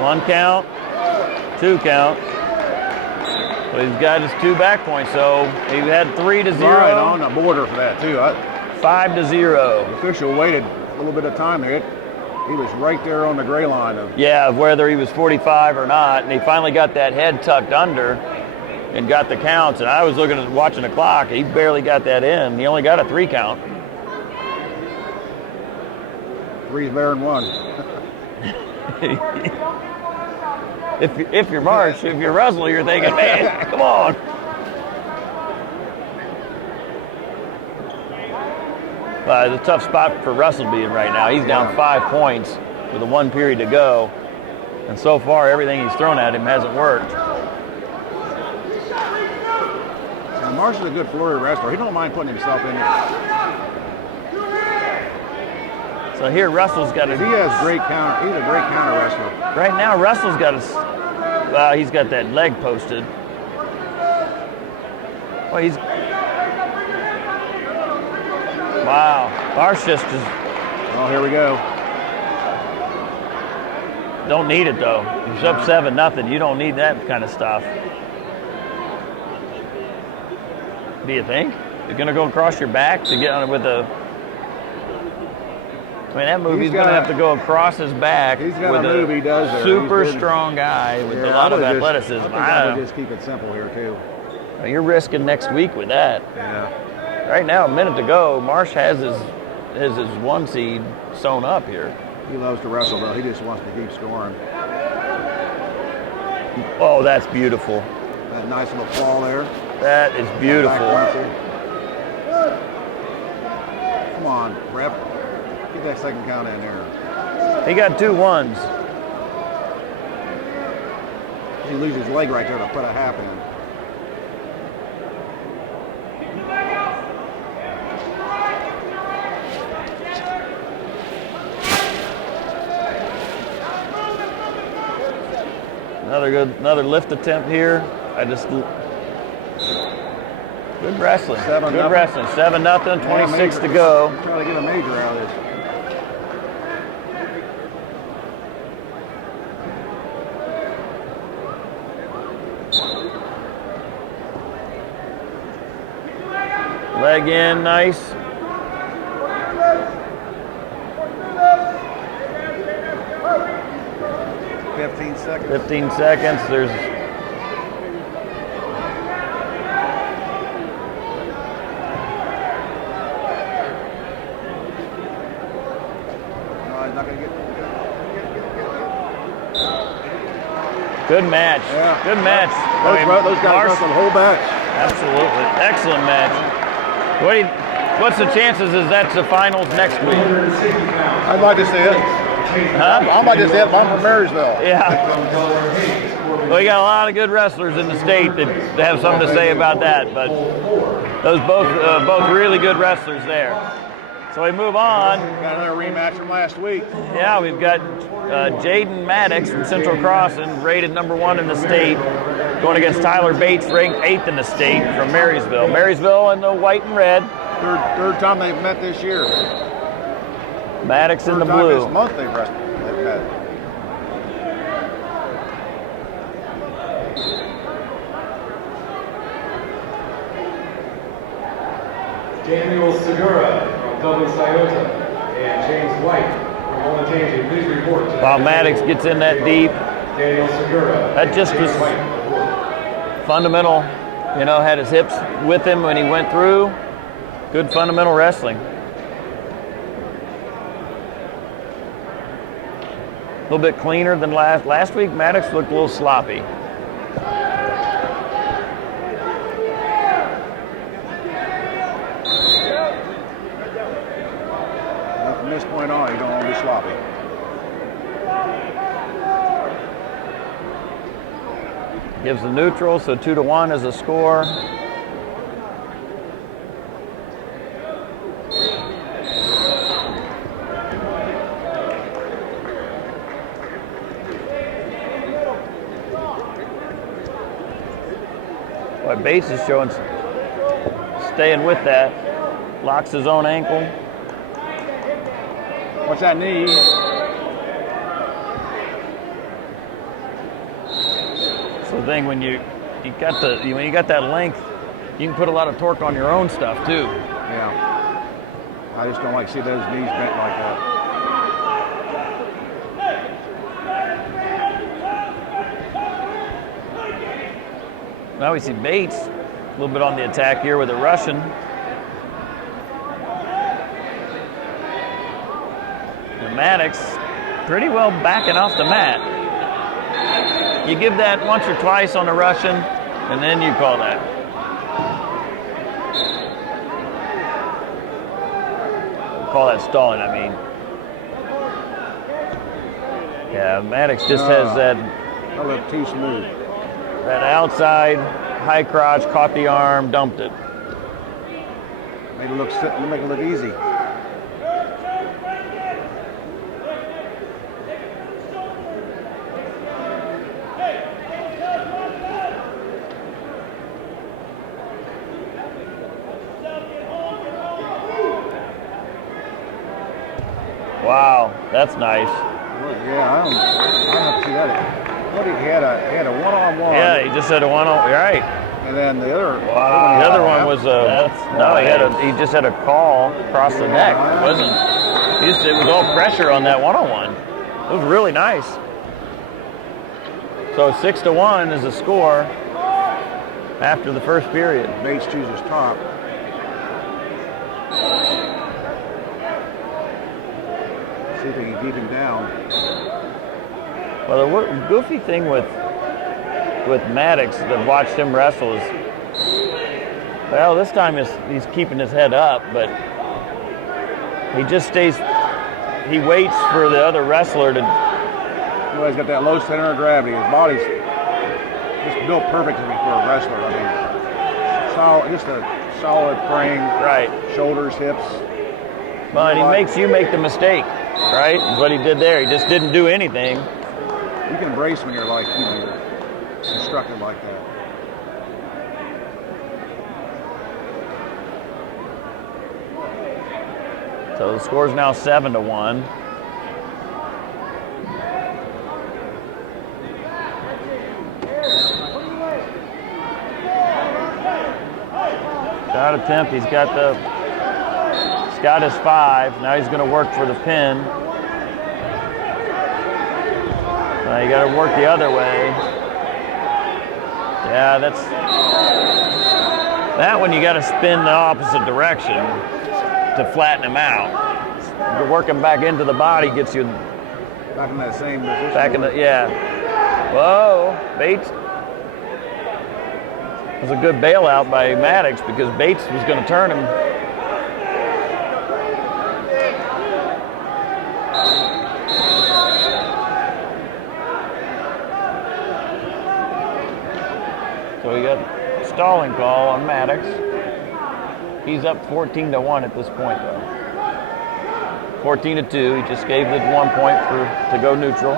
1 count, 2 count. But he's got his 2 back points, so he had 3-0. Right on the border for that too. 5-0. The official waited a little bit of time there. He was right there on the gray line of. Yeah, whether he was 45 or not, and he finally got that head tucked under and got the counts. And I was watching the clock. He barely got that in. He only got a 3 count. 3's better than 1. If you're Marsh, if you're Russell, you're thinking, man, come on. It's a tough spot for Russell to be in right now. He's down 5 points with 1 period to go. And so far, everything he's thrown at him hasn't worked. And Marsh is a good flurry wrestler. He don't mind putting himself in there. So here, Russell's got a. He has great counter. He's a great counter wrestler. Right now, Russell's got he's got that leg posted. Well, he's. Wow, Marsh just is. Oh, here we go. Don't need it though. He's up 7-0. You don't need that kind of stuff. Do you think you're gonna go across your back to get on it with a? I mean, that move, he's going to have to go across his back with a super strong guy with a lot of athleticism. I would just keep it simple here, too. You're risking next week with that. Yeah. Right now, a minute to go, Marsh has his 1 seed sewn up here. He loves to wrestle, though. He just wants to keep scoring. Oh, that's beautiful. That nice little fall there. That is beautiful. Come on, Rep. Get that 2nd count in there. He got 2 1s. He loses his leg right there to put a half in. Another lift attempt here. Good wrestling. 7-0, 26 to go. I'm trying to get a major out of this. Leg in, nice. Seconds. 15 seconds. There's. No, he's not going to get. Good match. Yeah. Good match. Those guys wrestled the whole match. Absolutely. Excellent match. What's the chances is that's the finals next week? I'd like to see it. Huh? I might just hit one from Marysville. Yeah. Well, you got a lot of good wrestlers in the state that have something to say about that, but those both really good wrestlers there. So we move on. Got another rematch from last week. Yeah, we've got Jaden Mattox from Central Crossing, rated #1 in the state, going against Tyler Bates, ranked 8th in the state from Marysville. Marysville in the white and red. Third time they've met this year. Mattox in the Third time blue. this month they've met. Daniel Segura from Dublin Scioto and James White from Olentangy. Please report to While Mattox gets in that deep, Daniel Segura. that just was fundamental You know, had his hips with him when he went through. Good fundamental wrestling. A little bit cleaner than last week. Mattox looked a little sloppy. From this point on, you don't want to be sloppy. Gives the neutral, so 2-1 is a score. Boy, Bates is showing, staying with that. Locks his own ankle. What's that knee? So the thing when you got that length, you can put a lot of torque on your own stuff too. Yeah. I just don't like to see those knees bent like that. Now we see Bates a little bit on the attack here with a Russian. And Mattox pretty well backing off the mat. You give that once or twice on the Russian, and then you call that. Call that stalling, I mean. Yeah, Mattox just has that. That looked too smooth. That outside high crotch, caught the arm, dumped it. Make it look easy. Wow, that's nice. Yeah, I don't see that. What he had a one-on-one. Yeah, he just had a one-on. Right. And then the other. Wow. The other one was he just had a call across the neck. It wasn't. It was all pressure on that one-on-one. It was really nice. So 6-1 is the score after the first period. Bates chooses top. See if they can keep him down. Well, the goofy thing with Mattox that watched him wrestle is, well, this time he's keeping his head up, but he just stays. He waits for the other wrestler to. Well, he's got that low center of gravity. His body's just built perfectly for a wrestler. I mean, just a solid frame. Right. Shoulders, hips. Well, and he makes you make the mistake, right? Is what he did there. He just didn't do anything. You can brace when you're like, you're constructed like that. So the score's now 7-1. Shot attempt. He's got his 5. Now he's going to work for the pin. You got to work the other way. Yeah, that one you got to spin the opposite direction to flatten him out. You're working back into the body, gets you back in that same position. Yeah. Whoa, Bates. It was a good bailout by Mattox because Bates was going to turn him. So we got a stalling call on Mattox. He's up 14-1 at this point, though. 14-2. He just gave the 1 point to go neutral.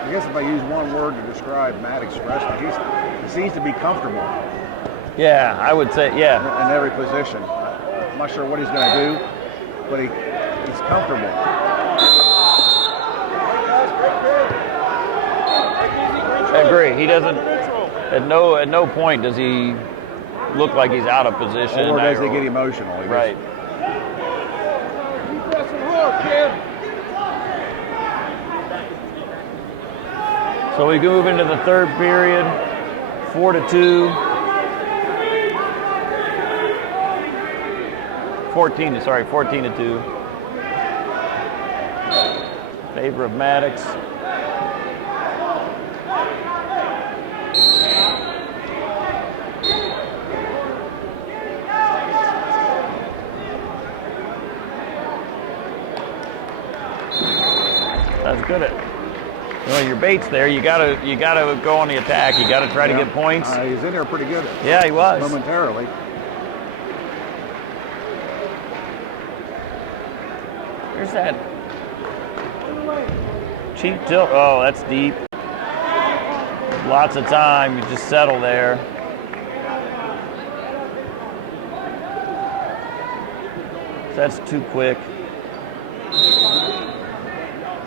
I guess if I use one word to describe Mattox wrestling, he seems to be comfortable. Yeah, I would say, yeah. In every position. I'm not sure what he's going to do, but he's comfortable. I agree. He doesn't. At no point does he look like he's out of position. Or does he get emotional? Right. So we move into the third period, 4-2. 14-2. Favor of Mattox. That's good. Well, your bait's there. You gotta go on the attack. You gotta try to get points. He's in there pretty good. Yeah, he was momentarily. There's that cheap tilt. Oh, that's deep. Lots of time. You just settle there. That's too quick.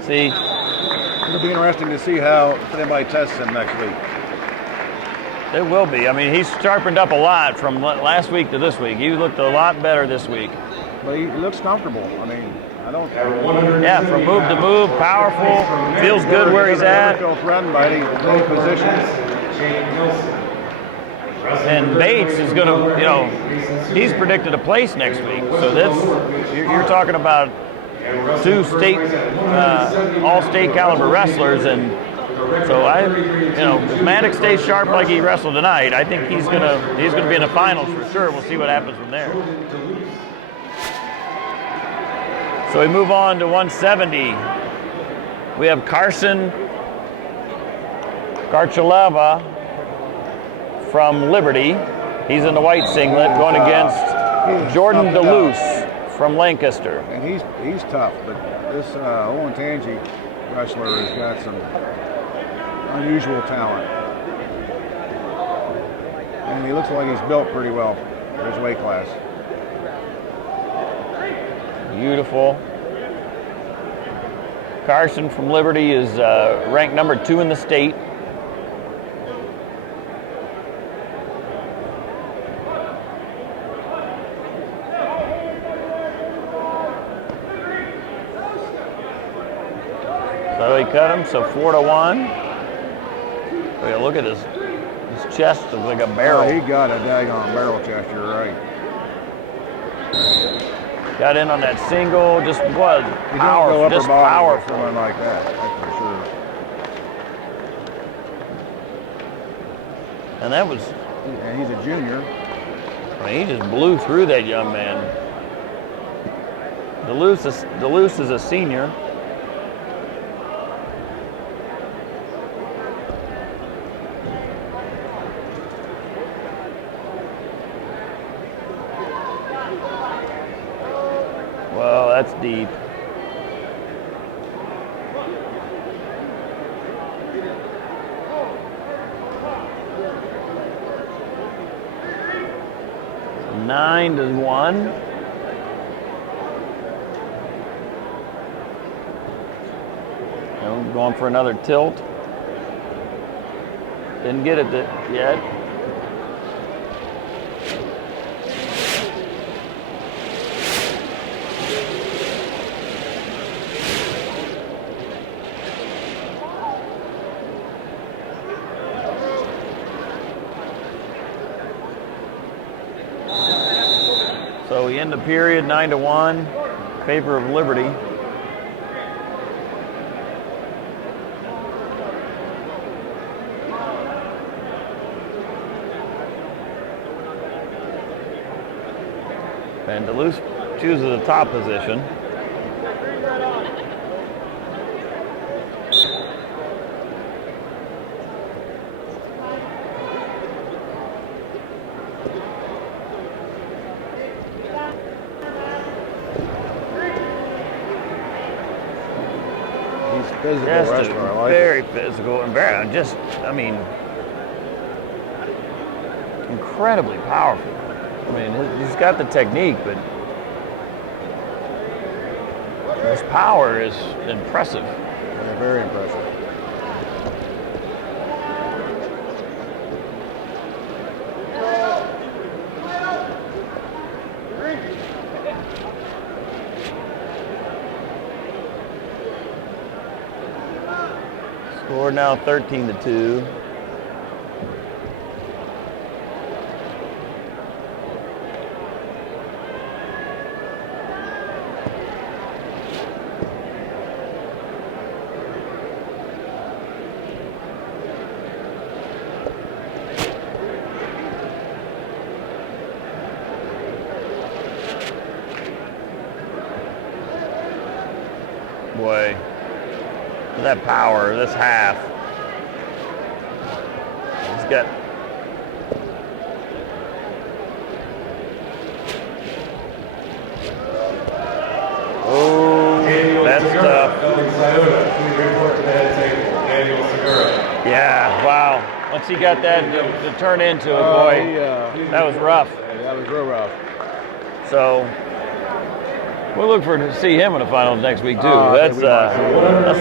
See? It'll be interesting to see how anybody tests him next week. It will be. I mean, he's sharpened up a lot from last week to this week. He looked a lot better this week. But he looks comfortable. I mean, I don't. Yeah, from move to move, powerful, feels good where he's at. Threatened by any position. And Bates is going to, he's predicted a place next week. So that's you're talking about two state, all-state caliber wrestlers, and so if Mattox stays sharp like he wrestled tonight, I think he's gonna be in the finals for sure. We'll see what happens from there. So we move on to 170. We have Kharchilaval from Liberty. He's in the white singlet going against Jordan DeLuce from Lancaster. And he's tough, but this Olentangy wrestler has got some unusual talent. And he looks like he's built pretty well for his weight class. Beautiful. Carson from Liberty is ranked number 2 in the state. So he cut him, so 4-1. Oh, yeah, look at his chest, looks like a barrel. Oh, he got a daggone barrel chest, you're right. Got in on that single, just was powerful, just powerful. Something like that, that's for sure. And that was. And he's a junior. I mean, he just blew through that young man. DeLuce is a senior. Well, that's deep. So 9-1. Going for another tilt. Didn't get it yet. So we end the period 9-1, favor of Liberty. And DeLuce chooses the top position. Physical Just wrestler, I like very it. physical and very, incredibly powerful. I mean, he's got the technique, but His power is impressive. Yeah, very impressive. Score now 13-2. Boy, that power, this half. He's got. Oh, that's tough. Yeah, wow. Once he got that to turn into a boy, that was rough. That was real rough. So we'll look for to see him in the finals next week too. That's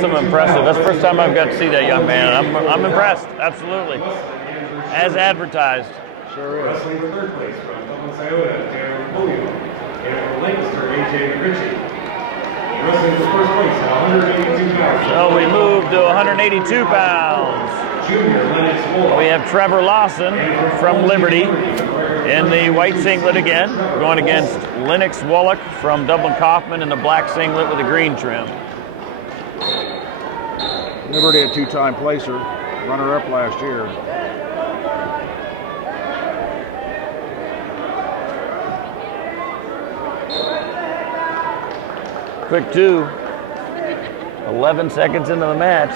some impressive. That's the first time I've got to see that young man. I'm impressed. Absolutely, as advertised. Sure is. Wrestling for third place from Dublin, Scioto, Darren William. And from Lancaster, AJ Ritchie. Wrestling for first place at 182 pounds. So we move to 182 pounds. Junior Lennox Wall. We have Trevor Lawson from Liberty in the white singlet again, going against Lennox Wallach from Dublin Kaufman in the black singlet with the green trim. Liberty, a two-time placer, runner-up last year. Quick two, 11 seconds into the match.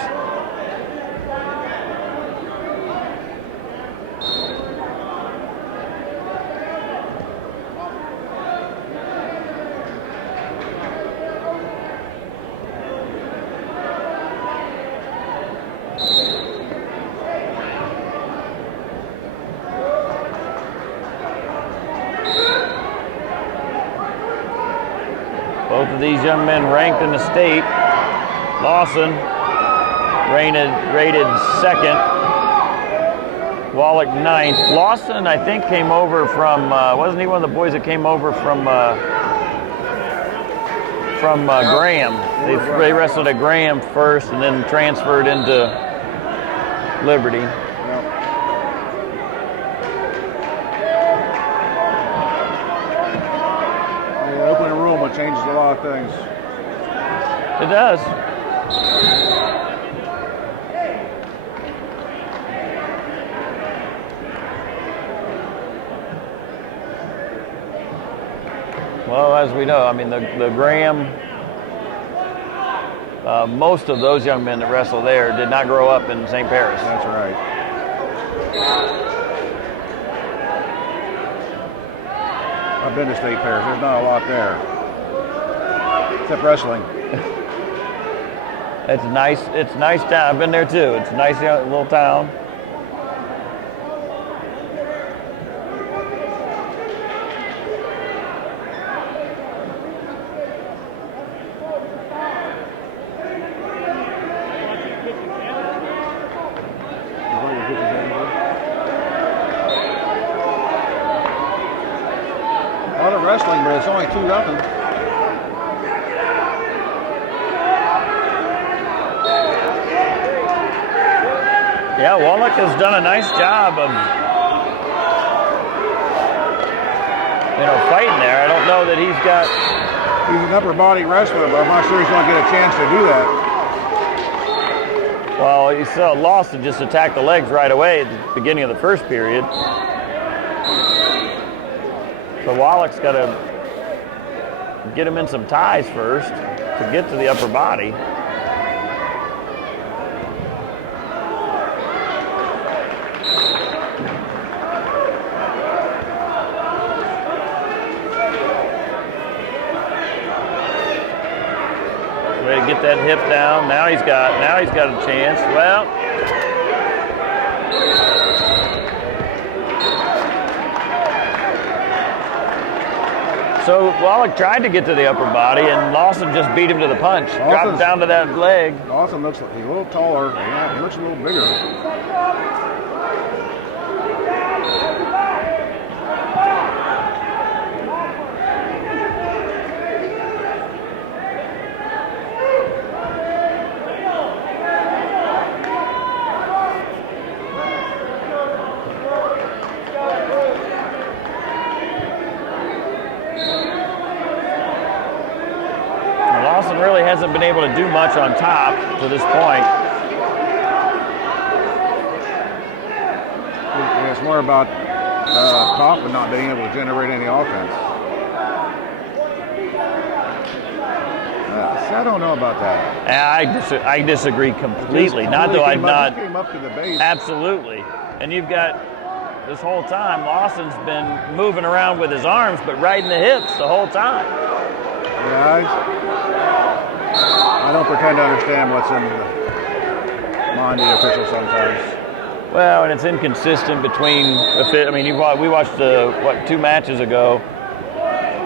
Both of these young men ranked in the state. Lawson rated second. Wallach ninth. Lawson, I think, came over from, wasn't he one of the boys that came over from Graham? They wrestled at Graham first and then transferred into Liberty. Changes a lot of things. It does. Well, as we know, I mean, the Graham, most of those young men that wrestle there did not grow up in St. Paris. That's right. I've been to State Paris. There's not a lot there. Except wrestling. It's nice. It's nice town. I've been there too. It's a nice little town. A lot of wrestling, but it's only 2-0. Yeah, Wallach has done a nice job of, fighting there. I don't know that he's got. He's an upper body wrestler, but I'm not sure he's going to get a chance to do that. Well, you saw Lawson just attack the legs right away at the beginning of the first period. So Wallach's got to get him in some ties first to get to the upper body. Way to get that hip down. Now he's got a chance. Well, So Wallach tried to get to the upper body, and Lawson just beat him to the punch. Dropped him down to that leg. Lawson looks like he's a little taller. Yeah, he looks a little bigger. Lawson really hasn't been able to do much on top to this point. It's more about Kaufman not being able to generate any offense. I don't know about that. I disagree completely. Not though I'm not. Came up to the base. Absolutely. And you've got this whole time Lawson's been moving around with his arms, but riding the hips the whole time. Yeah, I don't pretend to understand what's in the mind of the officials sometimes. Well, and it's inconsistent between. I mean, we watched 2 matches ago.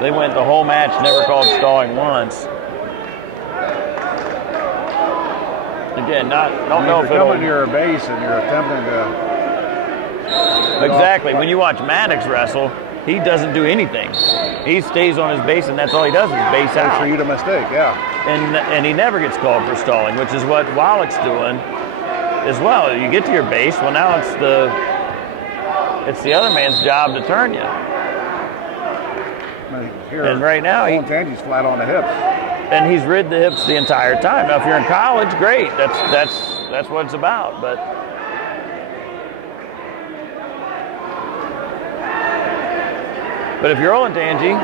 They went the whole match, never called stalling once. Again, don't know if you're it'll. coming to your base and you're attempting to. Exactly. When you watch Mattox wrestle, he doesn't do anything. He stays on his base, and that's all he does is base out. That's for you to mistake, yeah. And he never gets called for stalling, which is what Wallach's doing as well. You get to your base, well now it's the other man's job to turn you. Here, and right now Tangy's flat on the hips. And he's rid the hips the entire time. Now if you're in college, great. That's what it's about. But if you're Olentangy,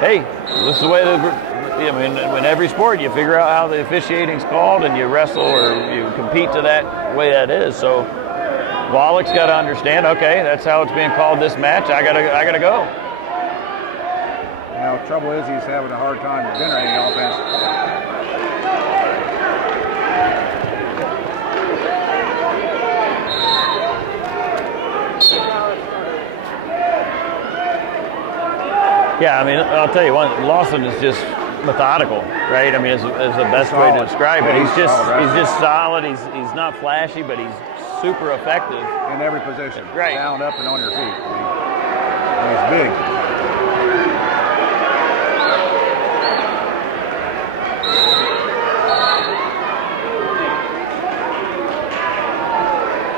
hey, this is the way in every sport you figure out how the officiating's called and you wrestle or you compete to that way that is. So Wallach's got to understand, okay, that's how it's being called this match. I gotta go. Now the trouble is he's having a hard time generating offense. Yeah, I mean, I'll tell you one, Lawson is just methodical, right? I mean, is the best way to describe it. He's just solid. He's not flashy, but he's super effective in every position. Right. Down, up, and on your feet. He's big.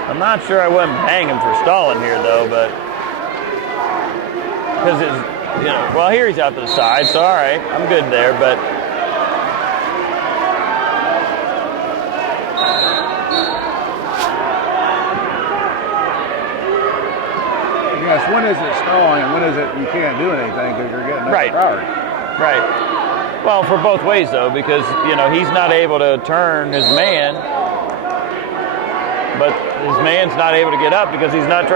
I'm not sure I wouldn't bang him for stalling here, though, but because it's. Well, here he's out to the side, so all right, I'm good there, but yes, when is it stalling and when is it you can't do anything because you're getting overpowered? Right. Well, for both ways though, because he's not able to turn his man, but his man's not able to get up because he's not.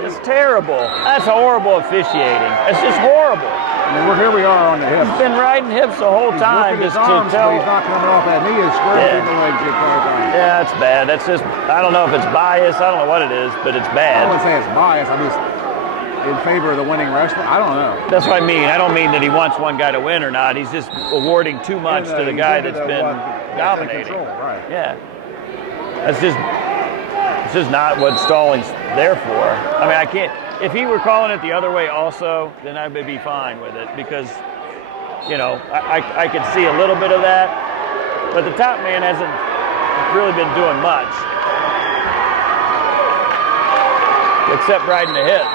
It's terrible. That's horrible officiating. It's just horrible. I mean, here we are on the hips. He's been riding hips the whole time. He's arms, but he's not coming off that knee. He's square the legs the entire time. Yeah, it's bad. That's just. I don't know if it's bias. I don't know what it is, but it's bad. I wouldn't say it's bias. I'm just in favor of the winning wrestler. I don't know. That's what I mean. I don't mean that he wants one guy to win or not. He's just awarding too much to the guy that's been dominating. Control, right. Yeah. It's just not what stalling's there for. I mean, I can't. If he were calling it the other way also, then I would be fine with it because, I could see a little bit of that. But the top man hasn't really been doing much except riding the hips.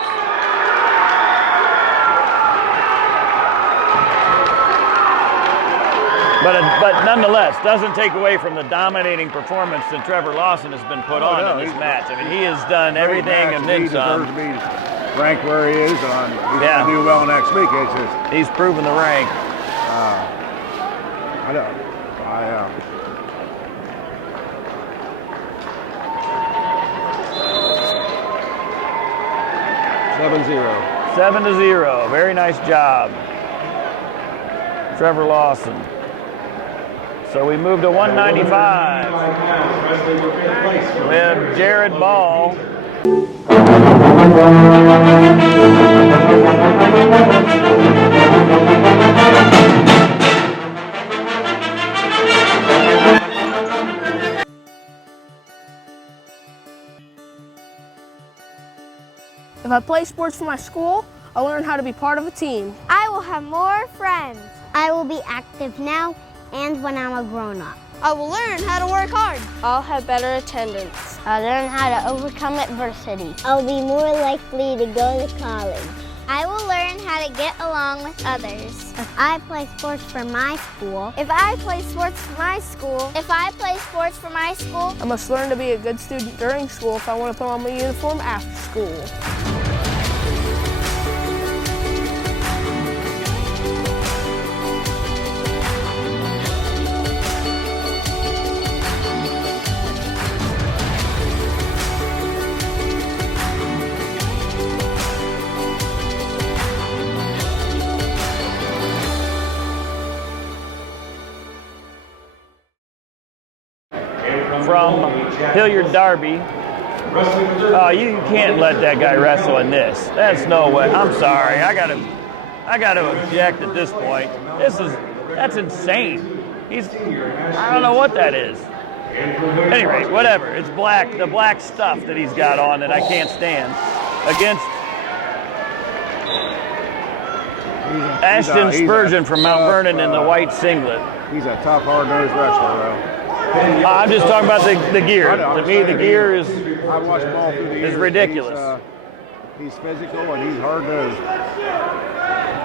But nonetheless, doesn't take away from the dominating performance that Trevor Lawson has been put on in this match. I mean, he has done everything and then some. He deserves to be ranked where he is. He's going to do well next week. He's proven the rank. I don't. 7-0. 7-0. Very nice job, Trevor Lawson. So we move to 195. We have Jared Ball. If I play sports for my school, I'll learn how to be part of a team. I will have more friends. I will be active now and when I'm a grown-up. I will learn how to work hard. I'll have better attendance. I'll learn how to overcome adversity. I'll be more likely to go to college. I will learn how to get along with others. If I play sports for my school. If I play sports for my school. If I play sports for my school. I must learn to be a good student during school if I want to put on my uniform after school. From Hilliard Darby. Oh, you can't let that guy wrestle in this. That's no way. I'm sorry. I gotta object at this point. That's insane. I don't know what that is. Anyway, whatever. It's black. The black stuff that he's got on that I can't stand. Against Ashton Spurgeon from Mount Vernon in the white singlet. He's a tough, hard-nosed wrestler, though. I'm just talking about the gear. To me, the gear is ridiculous. He's physical and he's hard-nosed.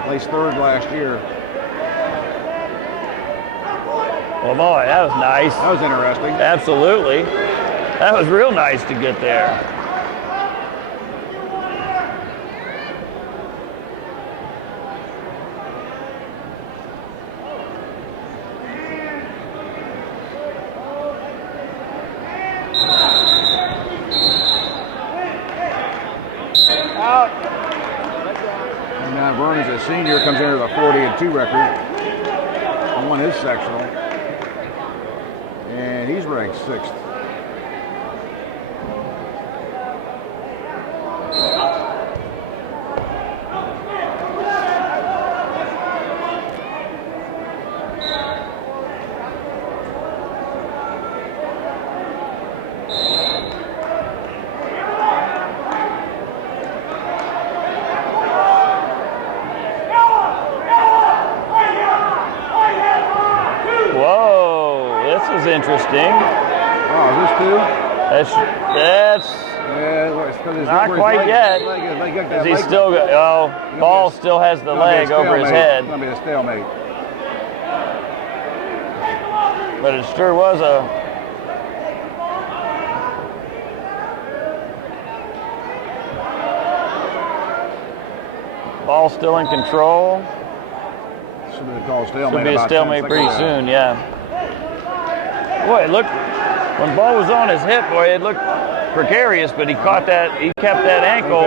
Placed third last year. Well, boy, that was nice. That was interesting. Absolutely. That was real nice to get there. Vernon's a senior, comes in with a 40-2 record. He won his sectional. And he's ranked 6th. Interesting. Oh, is this two? That's not quite yet. Is he still? Ball still has the leg over his head. It's gonna be a stalemate. But it sure was a. Ball still in control. Should be called stalemate. Should be a stalemate pretty soon, yeah. Boy, it looked, when Ball was on his hip, boy, it looked precarious, but he caught that, he kept that ankle.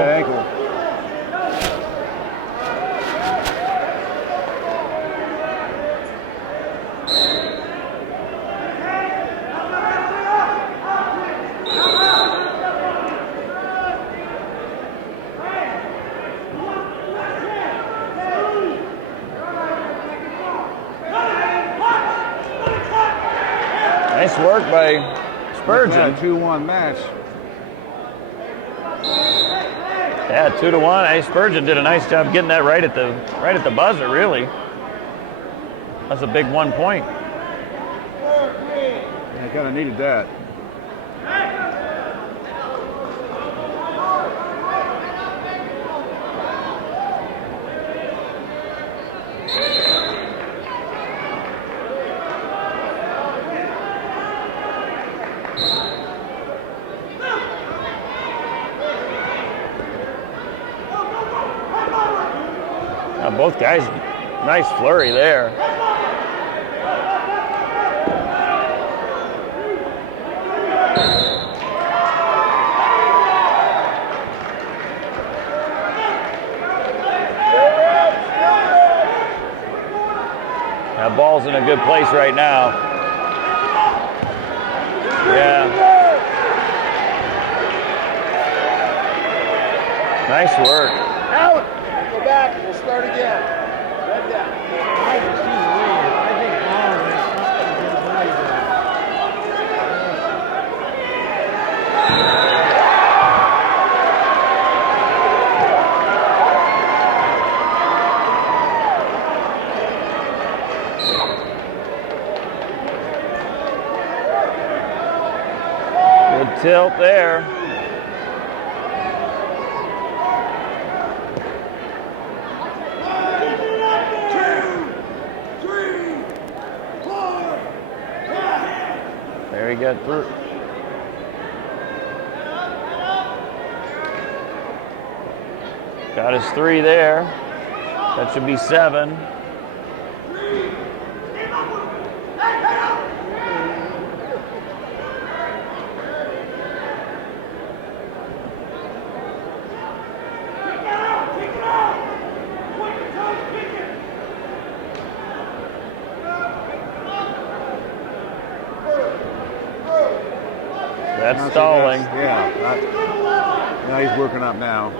Nice work by Spurgeon. A 2-1 match. Yeah, 2-1. Hey, Spurgeon did a nice job getting that right at the buzzer. Really, that's a big 1 point. Yeah, kind of needed that. Both guys, nice flurry there. That ball's in a good place right now. Yeah. Nice work. Out. Go back. We'll start again. Right down. I think tilt there. There he got through. Got his 3 there. That should be 7. That's stalling. Yeah. Now he's working up now.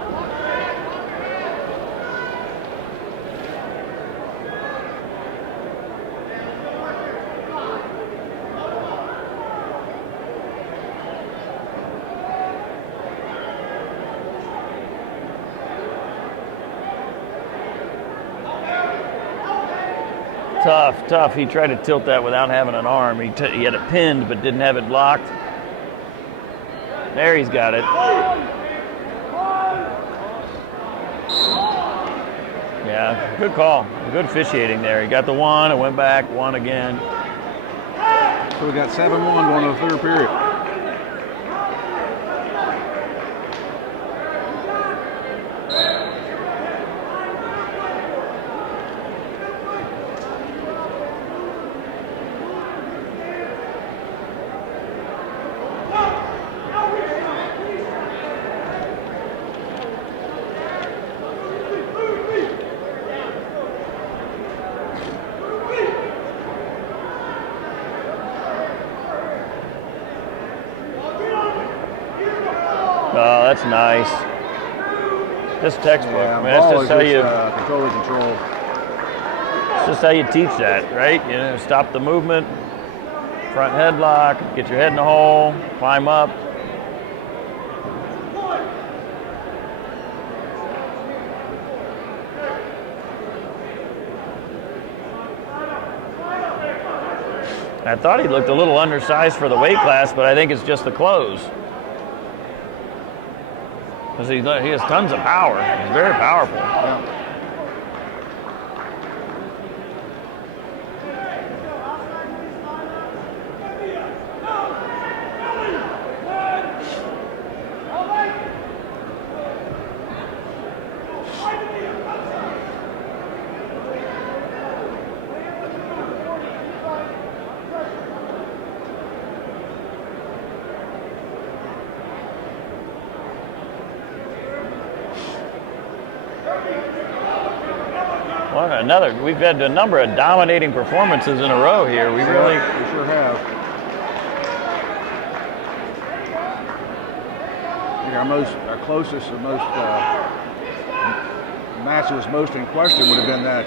Tough. He tried to tilt that without having an arm. He had it pinned but didn't have it blocked. There, he's got it. Yeah, good call. Good officiating there. He got the 1, it went back, 1 again. So we got 7-1 going to the third period. Oh, that's nice. Just textbook. Yeah, I mean, that's just how you control. It's just how you teach that, right? You know, stop the movement, front headlock, get your head in the hole, climb up. I thought he looked a little undersized for the weight class, but I think it's just the clothes. Because he has tons of power. He's very powerful. Yeah. We've had a number of dominating performances in a row here. We really, we sure have. I think our closest and most match that was most in question would have been that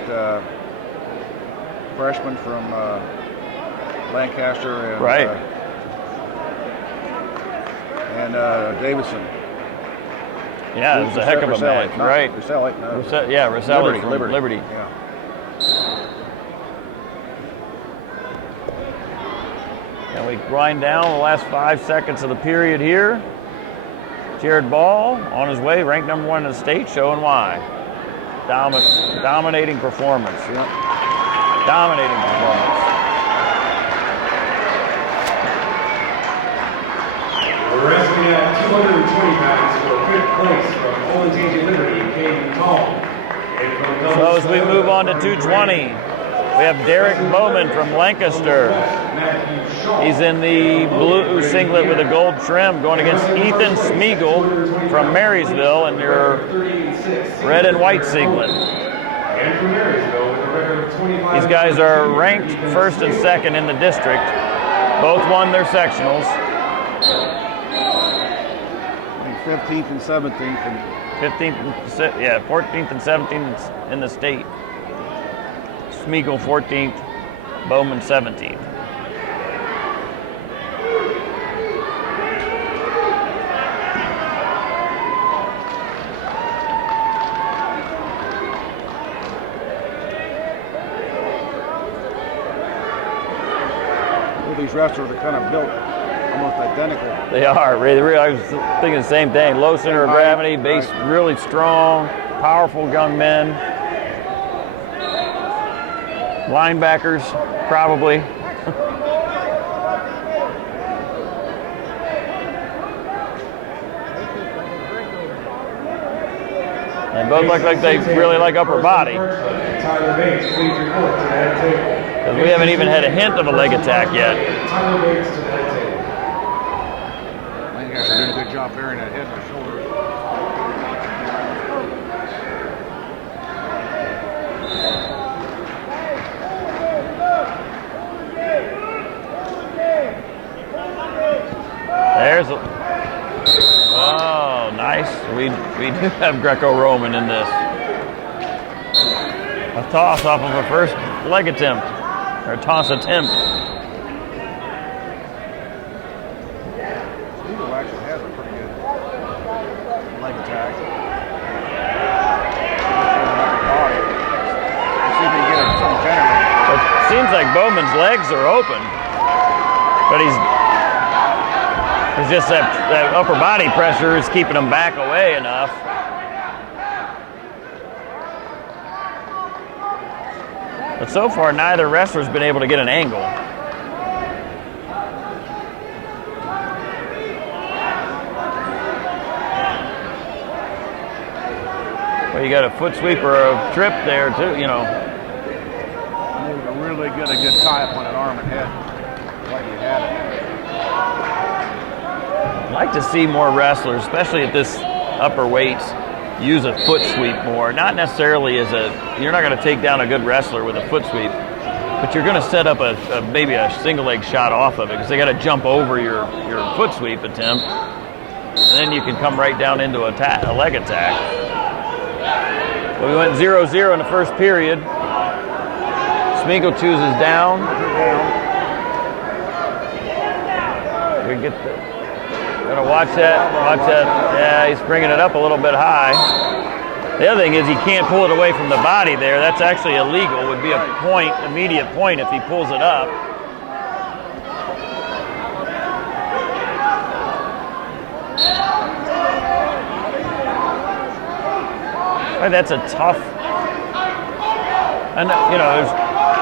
freshman from Lancaster and right. And Davidson. Yeah, it was a heck of a match, right? Rosselli, no. Rosselli from Liberty. Yeah. And we grind down the last 5 seconds of the period here. Jared Ball on his way, ranked number 1 in the state, showing why. Dominating performance. Yep. Dominating performance. Wrestling at 220 pounds for 5th place from Agin and Liberty, Cahill. So as we move on to 220, we have Derek Bowman from Lancaster. He's in the blue singlet with a gold trim going against Ethan Smeagol from Marysville in your red and white singlet. These guys are ranked 1st and 2nd in the district. Both won their sectionals. 15th and 17th. 14th and 17th in the state. Smeagol 14th, Bowman 17th. These wrestlers are kind of built almost identical. They are. I was thinking the same thing. Low center of gravity, base really strong, powerful young men. Linebackers, probably. They both look like they really like upper body. Because we haven't even had a hint of a leg attack yet. I think guys are doing a good job bearing that head and the shoulders. There's a... Oh, nice. We do have Greco-Roman in this. A toss off of a first leg attempt, or a toss attempt. Eagle actually has a pretty good leg attack. See if he can get something generated. It seems like Bowman's legs are open, but it's just that upper body pressure is keeping him back away enough. But so far, neither wrestler's been able to get an angle. Well, you got a foot sweep or a trip there too, you know. Moved to really get a good tie-up on an arm and head, like he had it. I'd like to see more wrestlers, especially at this upper weights, use a foot sweep more. Not necessarily as you're not going to take down a good wrestler with a foot sweep, but you're going to set up maybe a single leg shot off of it because they got to jump over your foot sweep attempt, and then you can come right down into a leg attack. Well, we went 0-0 in the first period. Smeagol chooses down. We get gotta watch that. Yeah, he's bringing it up a little bit high. The other thing is he can't pull it away from the body there. That's actually illegal. Would be a point, immediate point if he pulls it up. And that's a tough. And you know,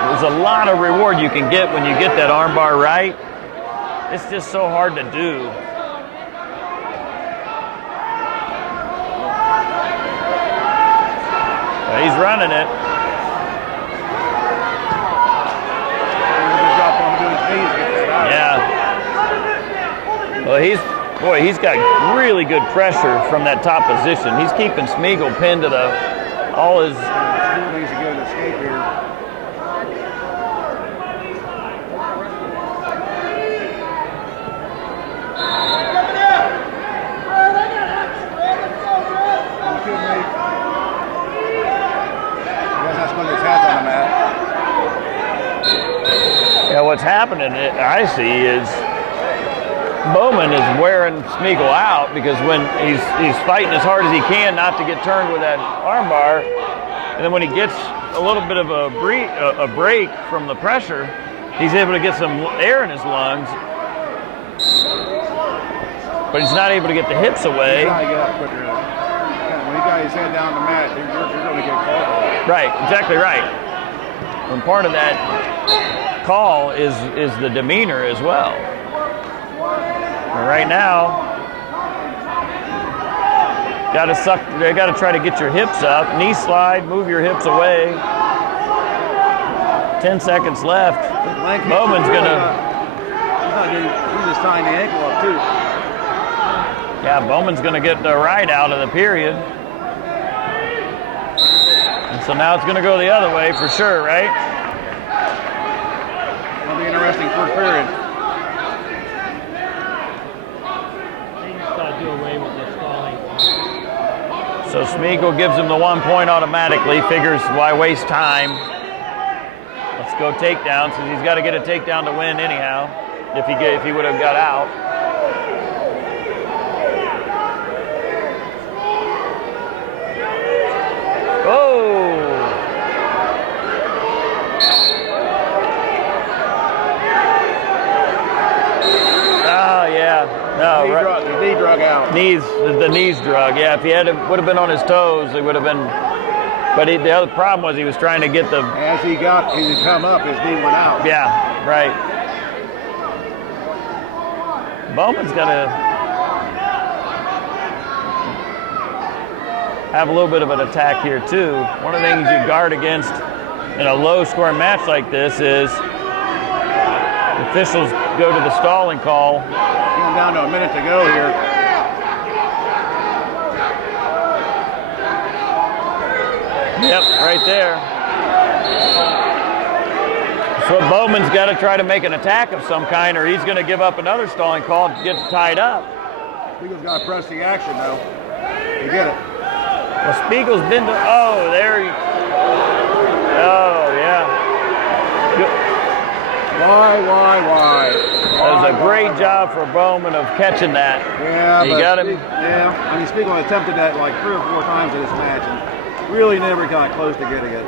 there's a lot of reward you can get when you get that arm bar right. It's just so hard to do. He's running it. Yeah. Well, he's got really good pressure from that top position. He's keeping Smeagol pinned to all his. Needs to get an escape here. Yeah, what's happening, I see, is Bowman is wearing Smeagol out because when he's fighting as hard as he can not to get turned with that armbar, and then when he gets a little bit of a break from the pressure, he's able to get some air in his lungs, but he's not able to get the hips away. When he got his head down the mat, you're going to get called. Right, exactly right. And part of that call is the demeanor as well. And right now, they got to try to get your hips up, knee slide, move your hips away. 10 seconds left. Bowman's gonna. He's just tying the ankle up too. Yeah, Bowman's gonna get the right out of the period. And so now it's gonna go the other way for sure, right? It'll be interesting first period. So Smeagol gives him the 1 point automatically, figures why waste time. Let's go takedown, since he's got to get a takedown to win anyhow, if he would have got out. Oh! the knees drug. Yeah, if he would have been on his toes, it would have been. But the other problem was he was trying to get the. As he come up, his knee went out. Yeah, right. Bowman's got to have a little bit of an attack here too. One of the things you guard against in a low-scoring match like this is officials go to the stalling call. Getting down to a minute to go here. Yep, right there. So Bowman's got to try to make an attack of some kind, or he's going to give up another stalling call to get tied up. Spiegel's got to press the action, though. You get it. Well, Spiegel's been to. Oh, there he. Oh, yeah. Why? That was a great job for Bowman of catching that. Yeah, he got him. Yeah, I mean, Spiegel attempted that like 3 or 4 times in this match and really never got close to getting it.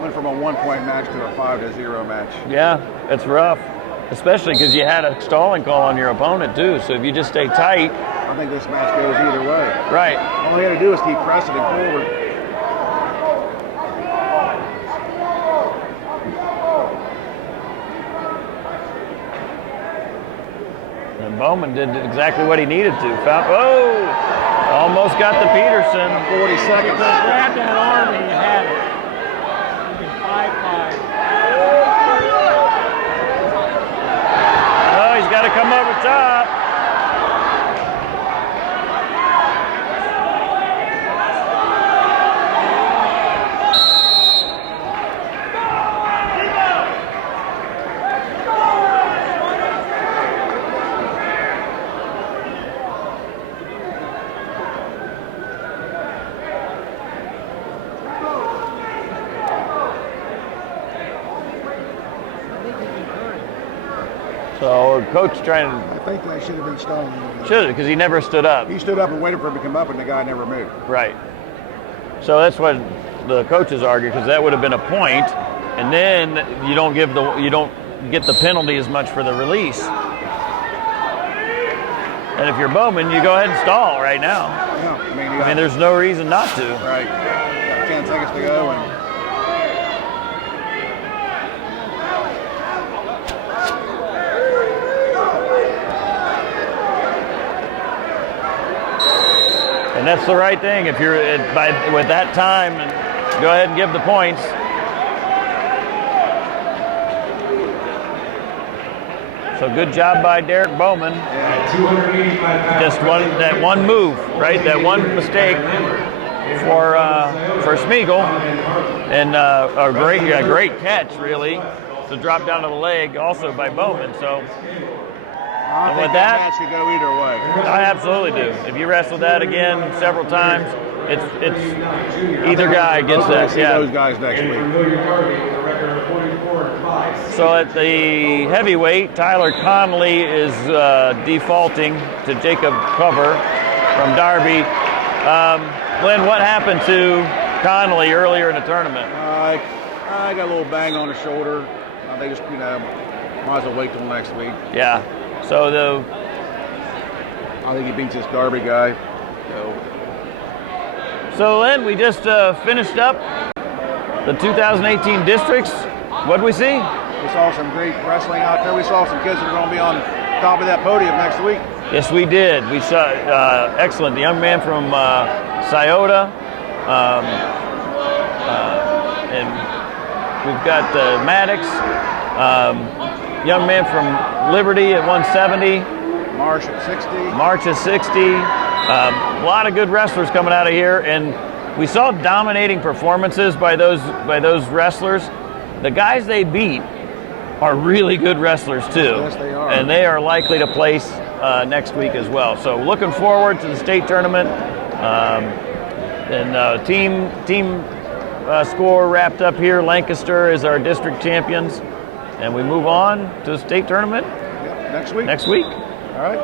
Went from a 1-point match to a 5-0 match. Yeah, it's rough, especially because you had a stalling call on your opponent too. So if you just stay tight, I think this match goes either way. Right. All he had to do is keep pressing it forward. And Bowman did exactly what he needed to. Almost got the Peterson. 40 seconds. Grab that arm and you had it. You can 5-5. Oh, he's got to come over top. So, coach trying to. I think that should have been stalling. Should have, because he never stood up. He stood up and waited for him to come up, and the guy never moved. Right. So that's what the coaches argue, because that would have been a point, and then you don't get the penalty as much for the release. And if you're Bowman, you go ahead and stall right now. Yeah, I mean, there's no reason not to. Right. Got 10 seconds to go, and. And that's the right thing. If you're with that time, and go ahead and give the points. So good job by Derek Bowman. Just that one move, right? That one mistake for Spiegel, and a great catch really to drop down to the leg also by Bowman. So. I think that match could go either way. I absolutely do. If you wrestle that again several times, it's either guy gets that. See those guys next week. So at the heavyweight, Tyler Connolly is defaulting to Jacob Cover from Darby. Glenn, what happened to Connolly earlier in the tournament? I got a little bang on the shoulder. They just, might as well wait till next week. Yeah. So I think he beats this Darby guy. So Len, we just finished up the 2018 districts. What'd we see? We saw some great wrestling out there. We saw some kids that are going to be on top of that podium next week. Yes, we did. We saw excellent. The young man from Scioto, and we've got Mattox. Young man from Liberty at 170. Marsh at 60. March at 60. A lot of good wrestlers coming out of here, and we saw dominating performances by those wrestlers. The guys they beat are really good wrestlers too. Yes, they are. And they are likely to place next week as well. So looking forward to the state tournament. And team score wrapped up here. Lancaster is our district champions. And we move on to the state tournament. Yep, next week. Next week. All right.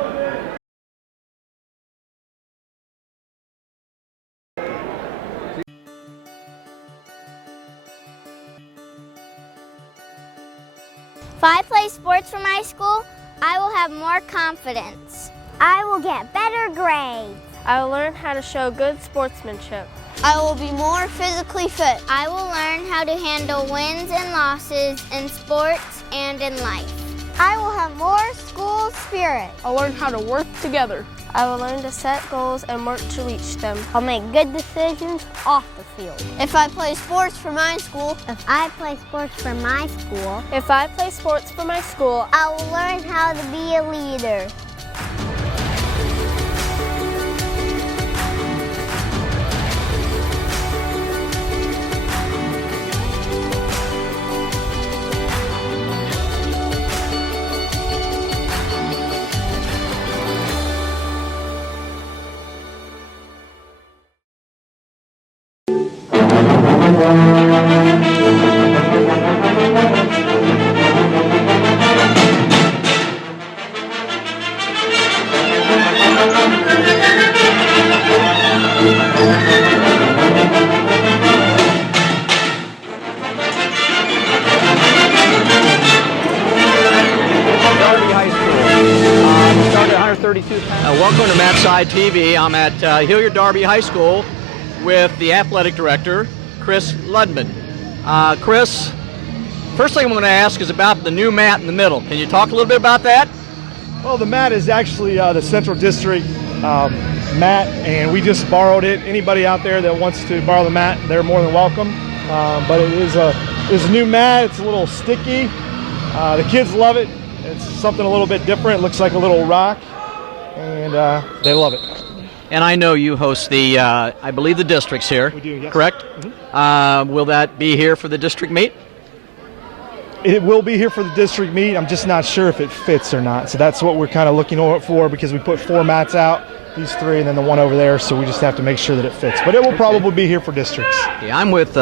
I play sports for my school, I will have more confidence. I will get better grades. I will learn how to show good sportsmanship. I will be more physically fit. I will learn how to handle wins and losses in sports and in life. I will have more school spirit. I'll learn how to work together. I will learn to set goals and work to reach them. I'll make good decisions off the field. If I play sports for my school. If I play sports for my school. If I play sports for my school, I will learn how to be a leader. Welcome to MATSIDE TV. I'm at Hilliard Darby High School with the athletic director, Chris Ludman. Chris, first thing I'm going to ask is about the new mat in the middle. Can you talk a little bit about that? Well, the mat is actually the Central District mat, and we just borrowed it. Anybody out there that wants to borrow the mat, they're more than welcome. But it is a new mat. It's a little sticky. The kids love it. It's something a little bit different. It looks like a little rock, and they love it. And I know you host the, I believe, the districts here. We do, yes. Correct? Mm-hmm. Will that be here for the district meet? It will be here for the district meet. I'm just not sure if it fits or not. So that's what we're kind of looking for, because we put 4 mats out, these 3, and then the one over there. So we just have to make sure that it fits. But it will probably be here for districts. Yeah, I'm with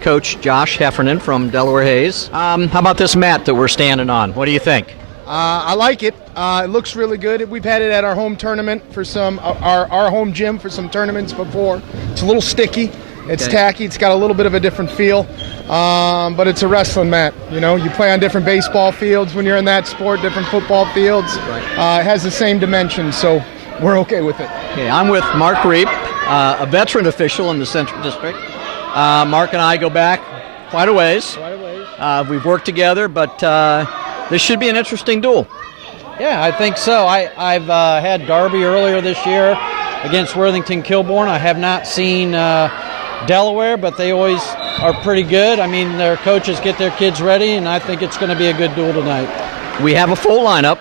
Coach Josh Heffernan from Delaware Hayes. How about this mat that we're standing on? What do you think? I like it. It looks really good. We've had it at our home tournament for some, our home gym for some tournaments before. It's a little sticky. It's tacky. It's got a little bit of a different feel, but it's a wrestling mat. You know, you play on different baseball fields when you're in that sport, different football fields. Right. It has the same dimensions, so we're okay with it. Okay, I'm with Mark Reap, a veteran official in the Central District. Mark and I go back quite a ways. We've worked together, but this should be an interesting duel. Yeah, I think so. I've had Darby earlier this year against Worthington Kilbourne. I have not seen Delaware, but they always are pretty good. I mean, their coaches get their kids ready, and I think it's going to be a good duel tonight. We have a full lineup,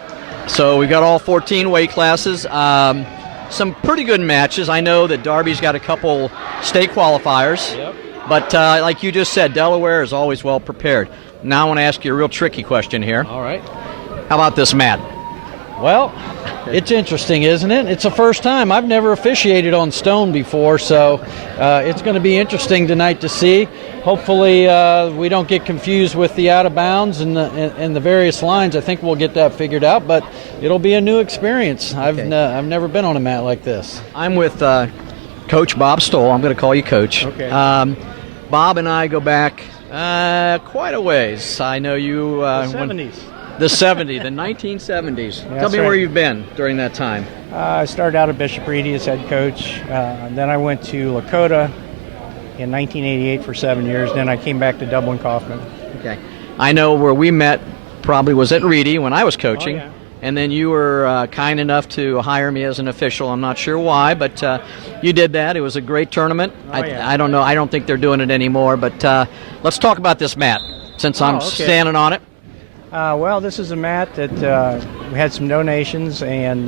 so we got all 14 weight classes. Some pretty good matches. I know that Darby's got a couple state qualifiers, but like you just said, Delaware is always well prepared. Now I want to ask you a real tricky question here. All right. How about this mat? Well, it's interesting, isn't it? It's the first time. I've never officiated on stone before, so it's going to be interesting tonight to see. Hopefully we don't get confused with the out of bounds and the various lines. I think we'll get that figured out, but it'll be a new experience. I've never been on a mat like this. I'm with Coach Bob Stoll. I'm going to call you Coach. Okay. Bob and I go back quite a ways. I know you... the 70s. The 1970s. Tell me where you've been during that time. I started out at Bishop Reedy as head coach. Then I went to Lakota in 1988 for 7 years. Then I came back to Dublin Kaufman. Okay. I know where we met probably was at Reedy when I was coaching. Oh, yeah. And then you were kind enough to hire me as an official. I'm not sure why, but you did that. It was a great tournament. I don't know. I don't think they're doing it anymore. But let's talk about this mat since I'm standing on it. Well, this is a mat that we had some donations, and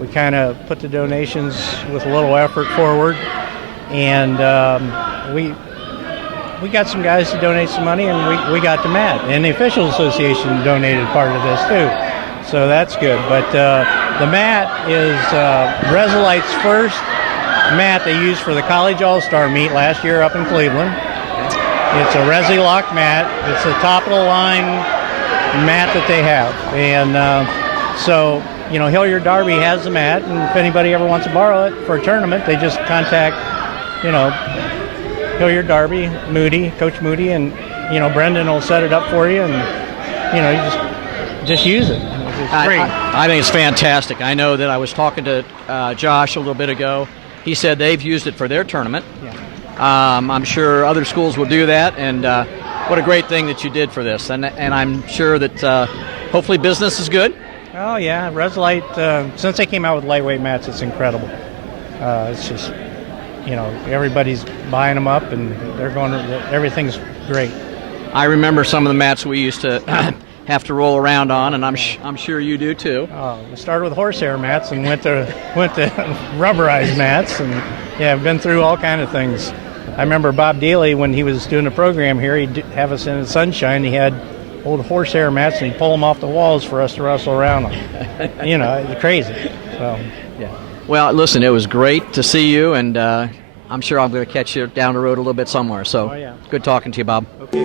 we kind of put the donations with a little effort forward, and we got some guys to donate some money, and we got the mat. And the Officials Association donated part of this too, so that's good. But the mat is Resolite's first mat they used for the College All-Star meet last year up in Cleveland. It's a Resi-Lock mat. It's a top-of-the-line mat that they have, and so you know, Hilliard Darby has the mat, and if anybody ever wants to borrow it for a tournament, they just contact, you know, Hilliard Darby, Moody, Coach Moody, and you know, Brendan will set it up for you, and you just use it. It's great. I think it's fantastic. I know that I was talking to Josh a little bit ago. He said they've used it for their tournament. Yeah. I'm sure other schools will do that, and what a great thing that you did for this. And I'm sure that hopefully business is good. Oh yeah, Resolite, since they came out with lightweight mats, it's incredible. It's just, everybody's buying them up, and everything's great. I remember some of the mats we used to have to roll around on, and I'm sure you do too. We started with horsehair mats and went to rubberized mats, and I've been through all kind of things. I remember Bob Daly, when he was doing a program here, he'd have us in the sunshine. He had old horsehair mats, and he'd pull them off the walls for us to wrestle around on. It's crazy. So, yeah. Well, listen, it was great to see you, and I'm sure I'm going to catch you down the road a little bit somewhere. So, good talking to you, Bob. Okay.